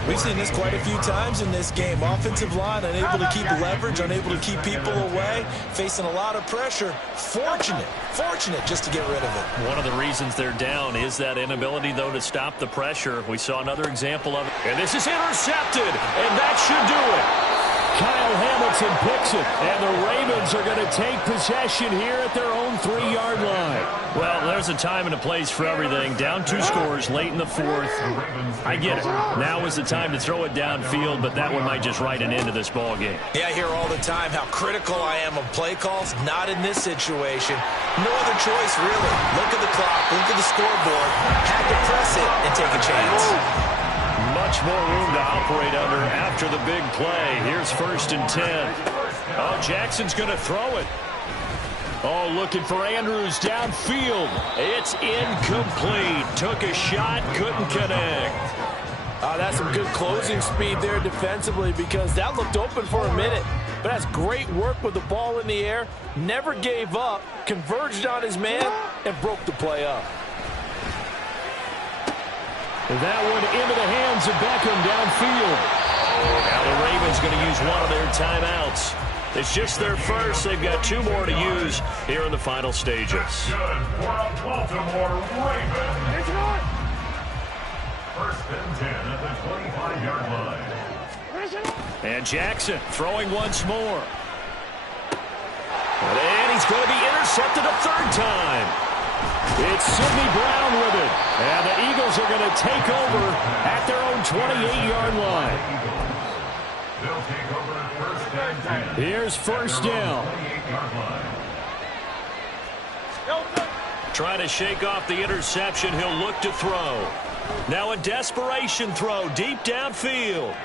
We've seen this quite a few times in this game. Offensive line unable to keep leverage, unable to keep people away, facing a lot of pressure. Fortunate just to get rid of it. One of the reasons they're down is that inability, though, to stop the pressure. We saw another example of it. And this is intercepted, and that should do it. Kyle Hamilton picks it, and the Ravens are going to take possession here at their own 3-yard line. Well, there's a time and a place for everything. Down 2 scores late in the 4th. I get it. Now is the time to throw it downfield, but that one might just write an end to this ball game. Yeah, I hear all the time how critical I am of play calls. Not in this situation. No other choice, really. Look at the clock. Look at the scoreboard. Had to press it and take a chance. Much more room to operate under after the big play. Here's 1st and 10. Oh, Jackson's going to throw it. Oh, looking for Andrews downfield. It's incomplete. Took a shot, couldn't connect. That's some good closing speed there defensively, because that looked open for a minute. But that's great work with the ball in the air. Never gave up, converged on his man, and broke the play up. That one into the hands of Beckham downfield. Now the Ravens going to use one of their timeouts. It's just their first. They've got 2 more to use here in the final stages. Good for a Baltimore Ravens. 1st and 10 at the 25-yard line. And Jackson throwing once more. And he's going to be intercepted a 3rd time. It's Sidney Brown with it. And the Eagles are going to take over at their own 28-yard line. They'll take over at 1st and 10. Here's 1st down. Trying to shake off the interception. He'll look to throw. Now a desperation throw deep downfield.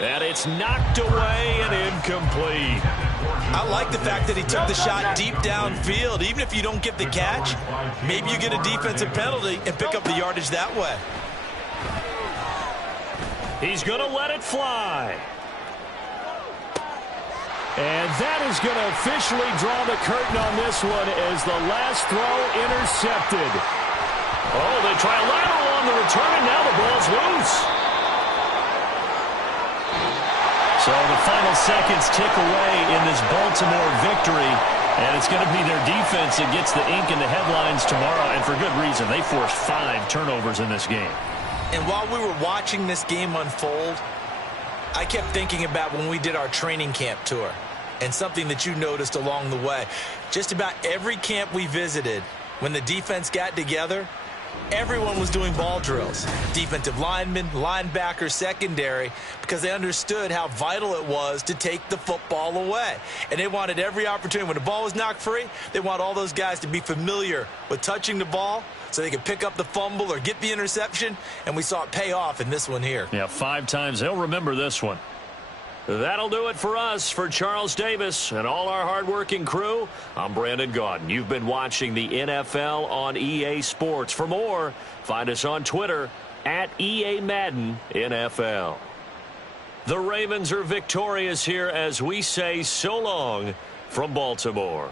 And it's knocked away and incomplete. I like the fact that he took the shot deep downfield. Even if you don't get the catch, maybe you get a defensive penalty and pick up the yardage that way. He's going to let it fly. And that is going to officially draw the curtain on this one as the last throw intercepted. Oh, they try a lateral on the return, and now the ball's loose. So the final seconds tick away in this Baltimore victory, and it's going to be their defense that gets the ink in the headlines tomorrow, and for good reason. They forced 5 turnovers in this game. And while we were watching this game unfold, I kept thinking about when we did our training camp tour, and something that you noticed along the way. Just about every camp we visited, when the defense got together, everyone was doing ball drills. Defensive linemen, linebackers, secondary, because they understood how vital it was to take the football away. And they wanted every opportunity. When the ball was knocked free, they want all those guys to be familiar with touching the ball so they could pick up the fumble or get the interception. And we saw it pay off in this one here. Yeah, 5 times. They'll remember this one. That'll do it for us. For Charles Davis and all our hardworking crew, I'm Brandon Gaudin. You've been watching the NFL on EA Sports. For more, find us on Twitter at EA Madden NFL. The Ravens are victorious here as we say so long from Baltimore.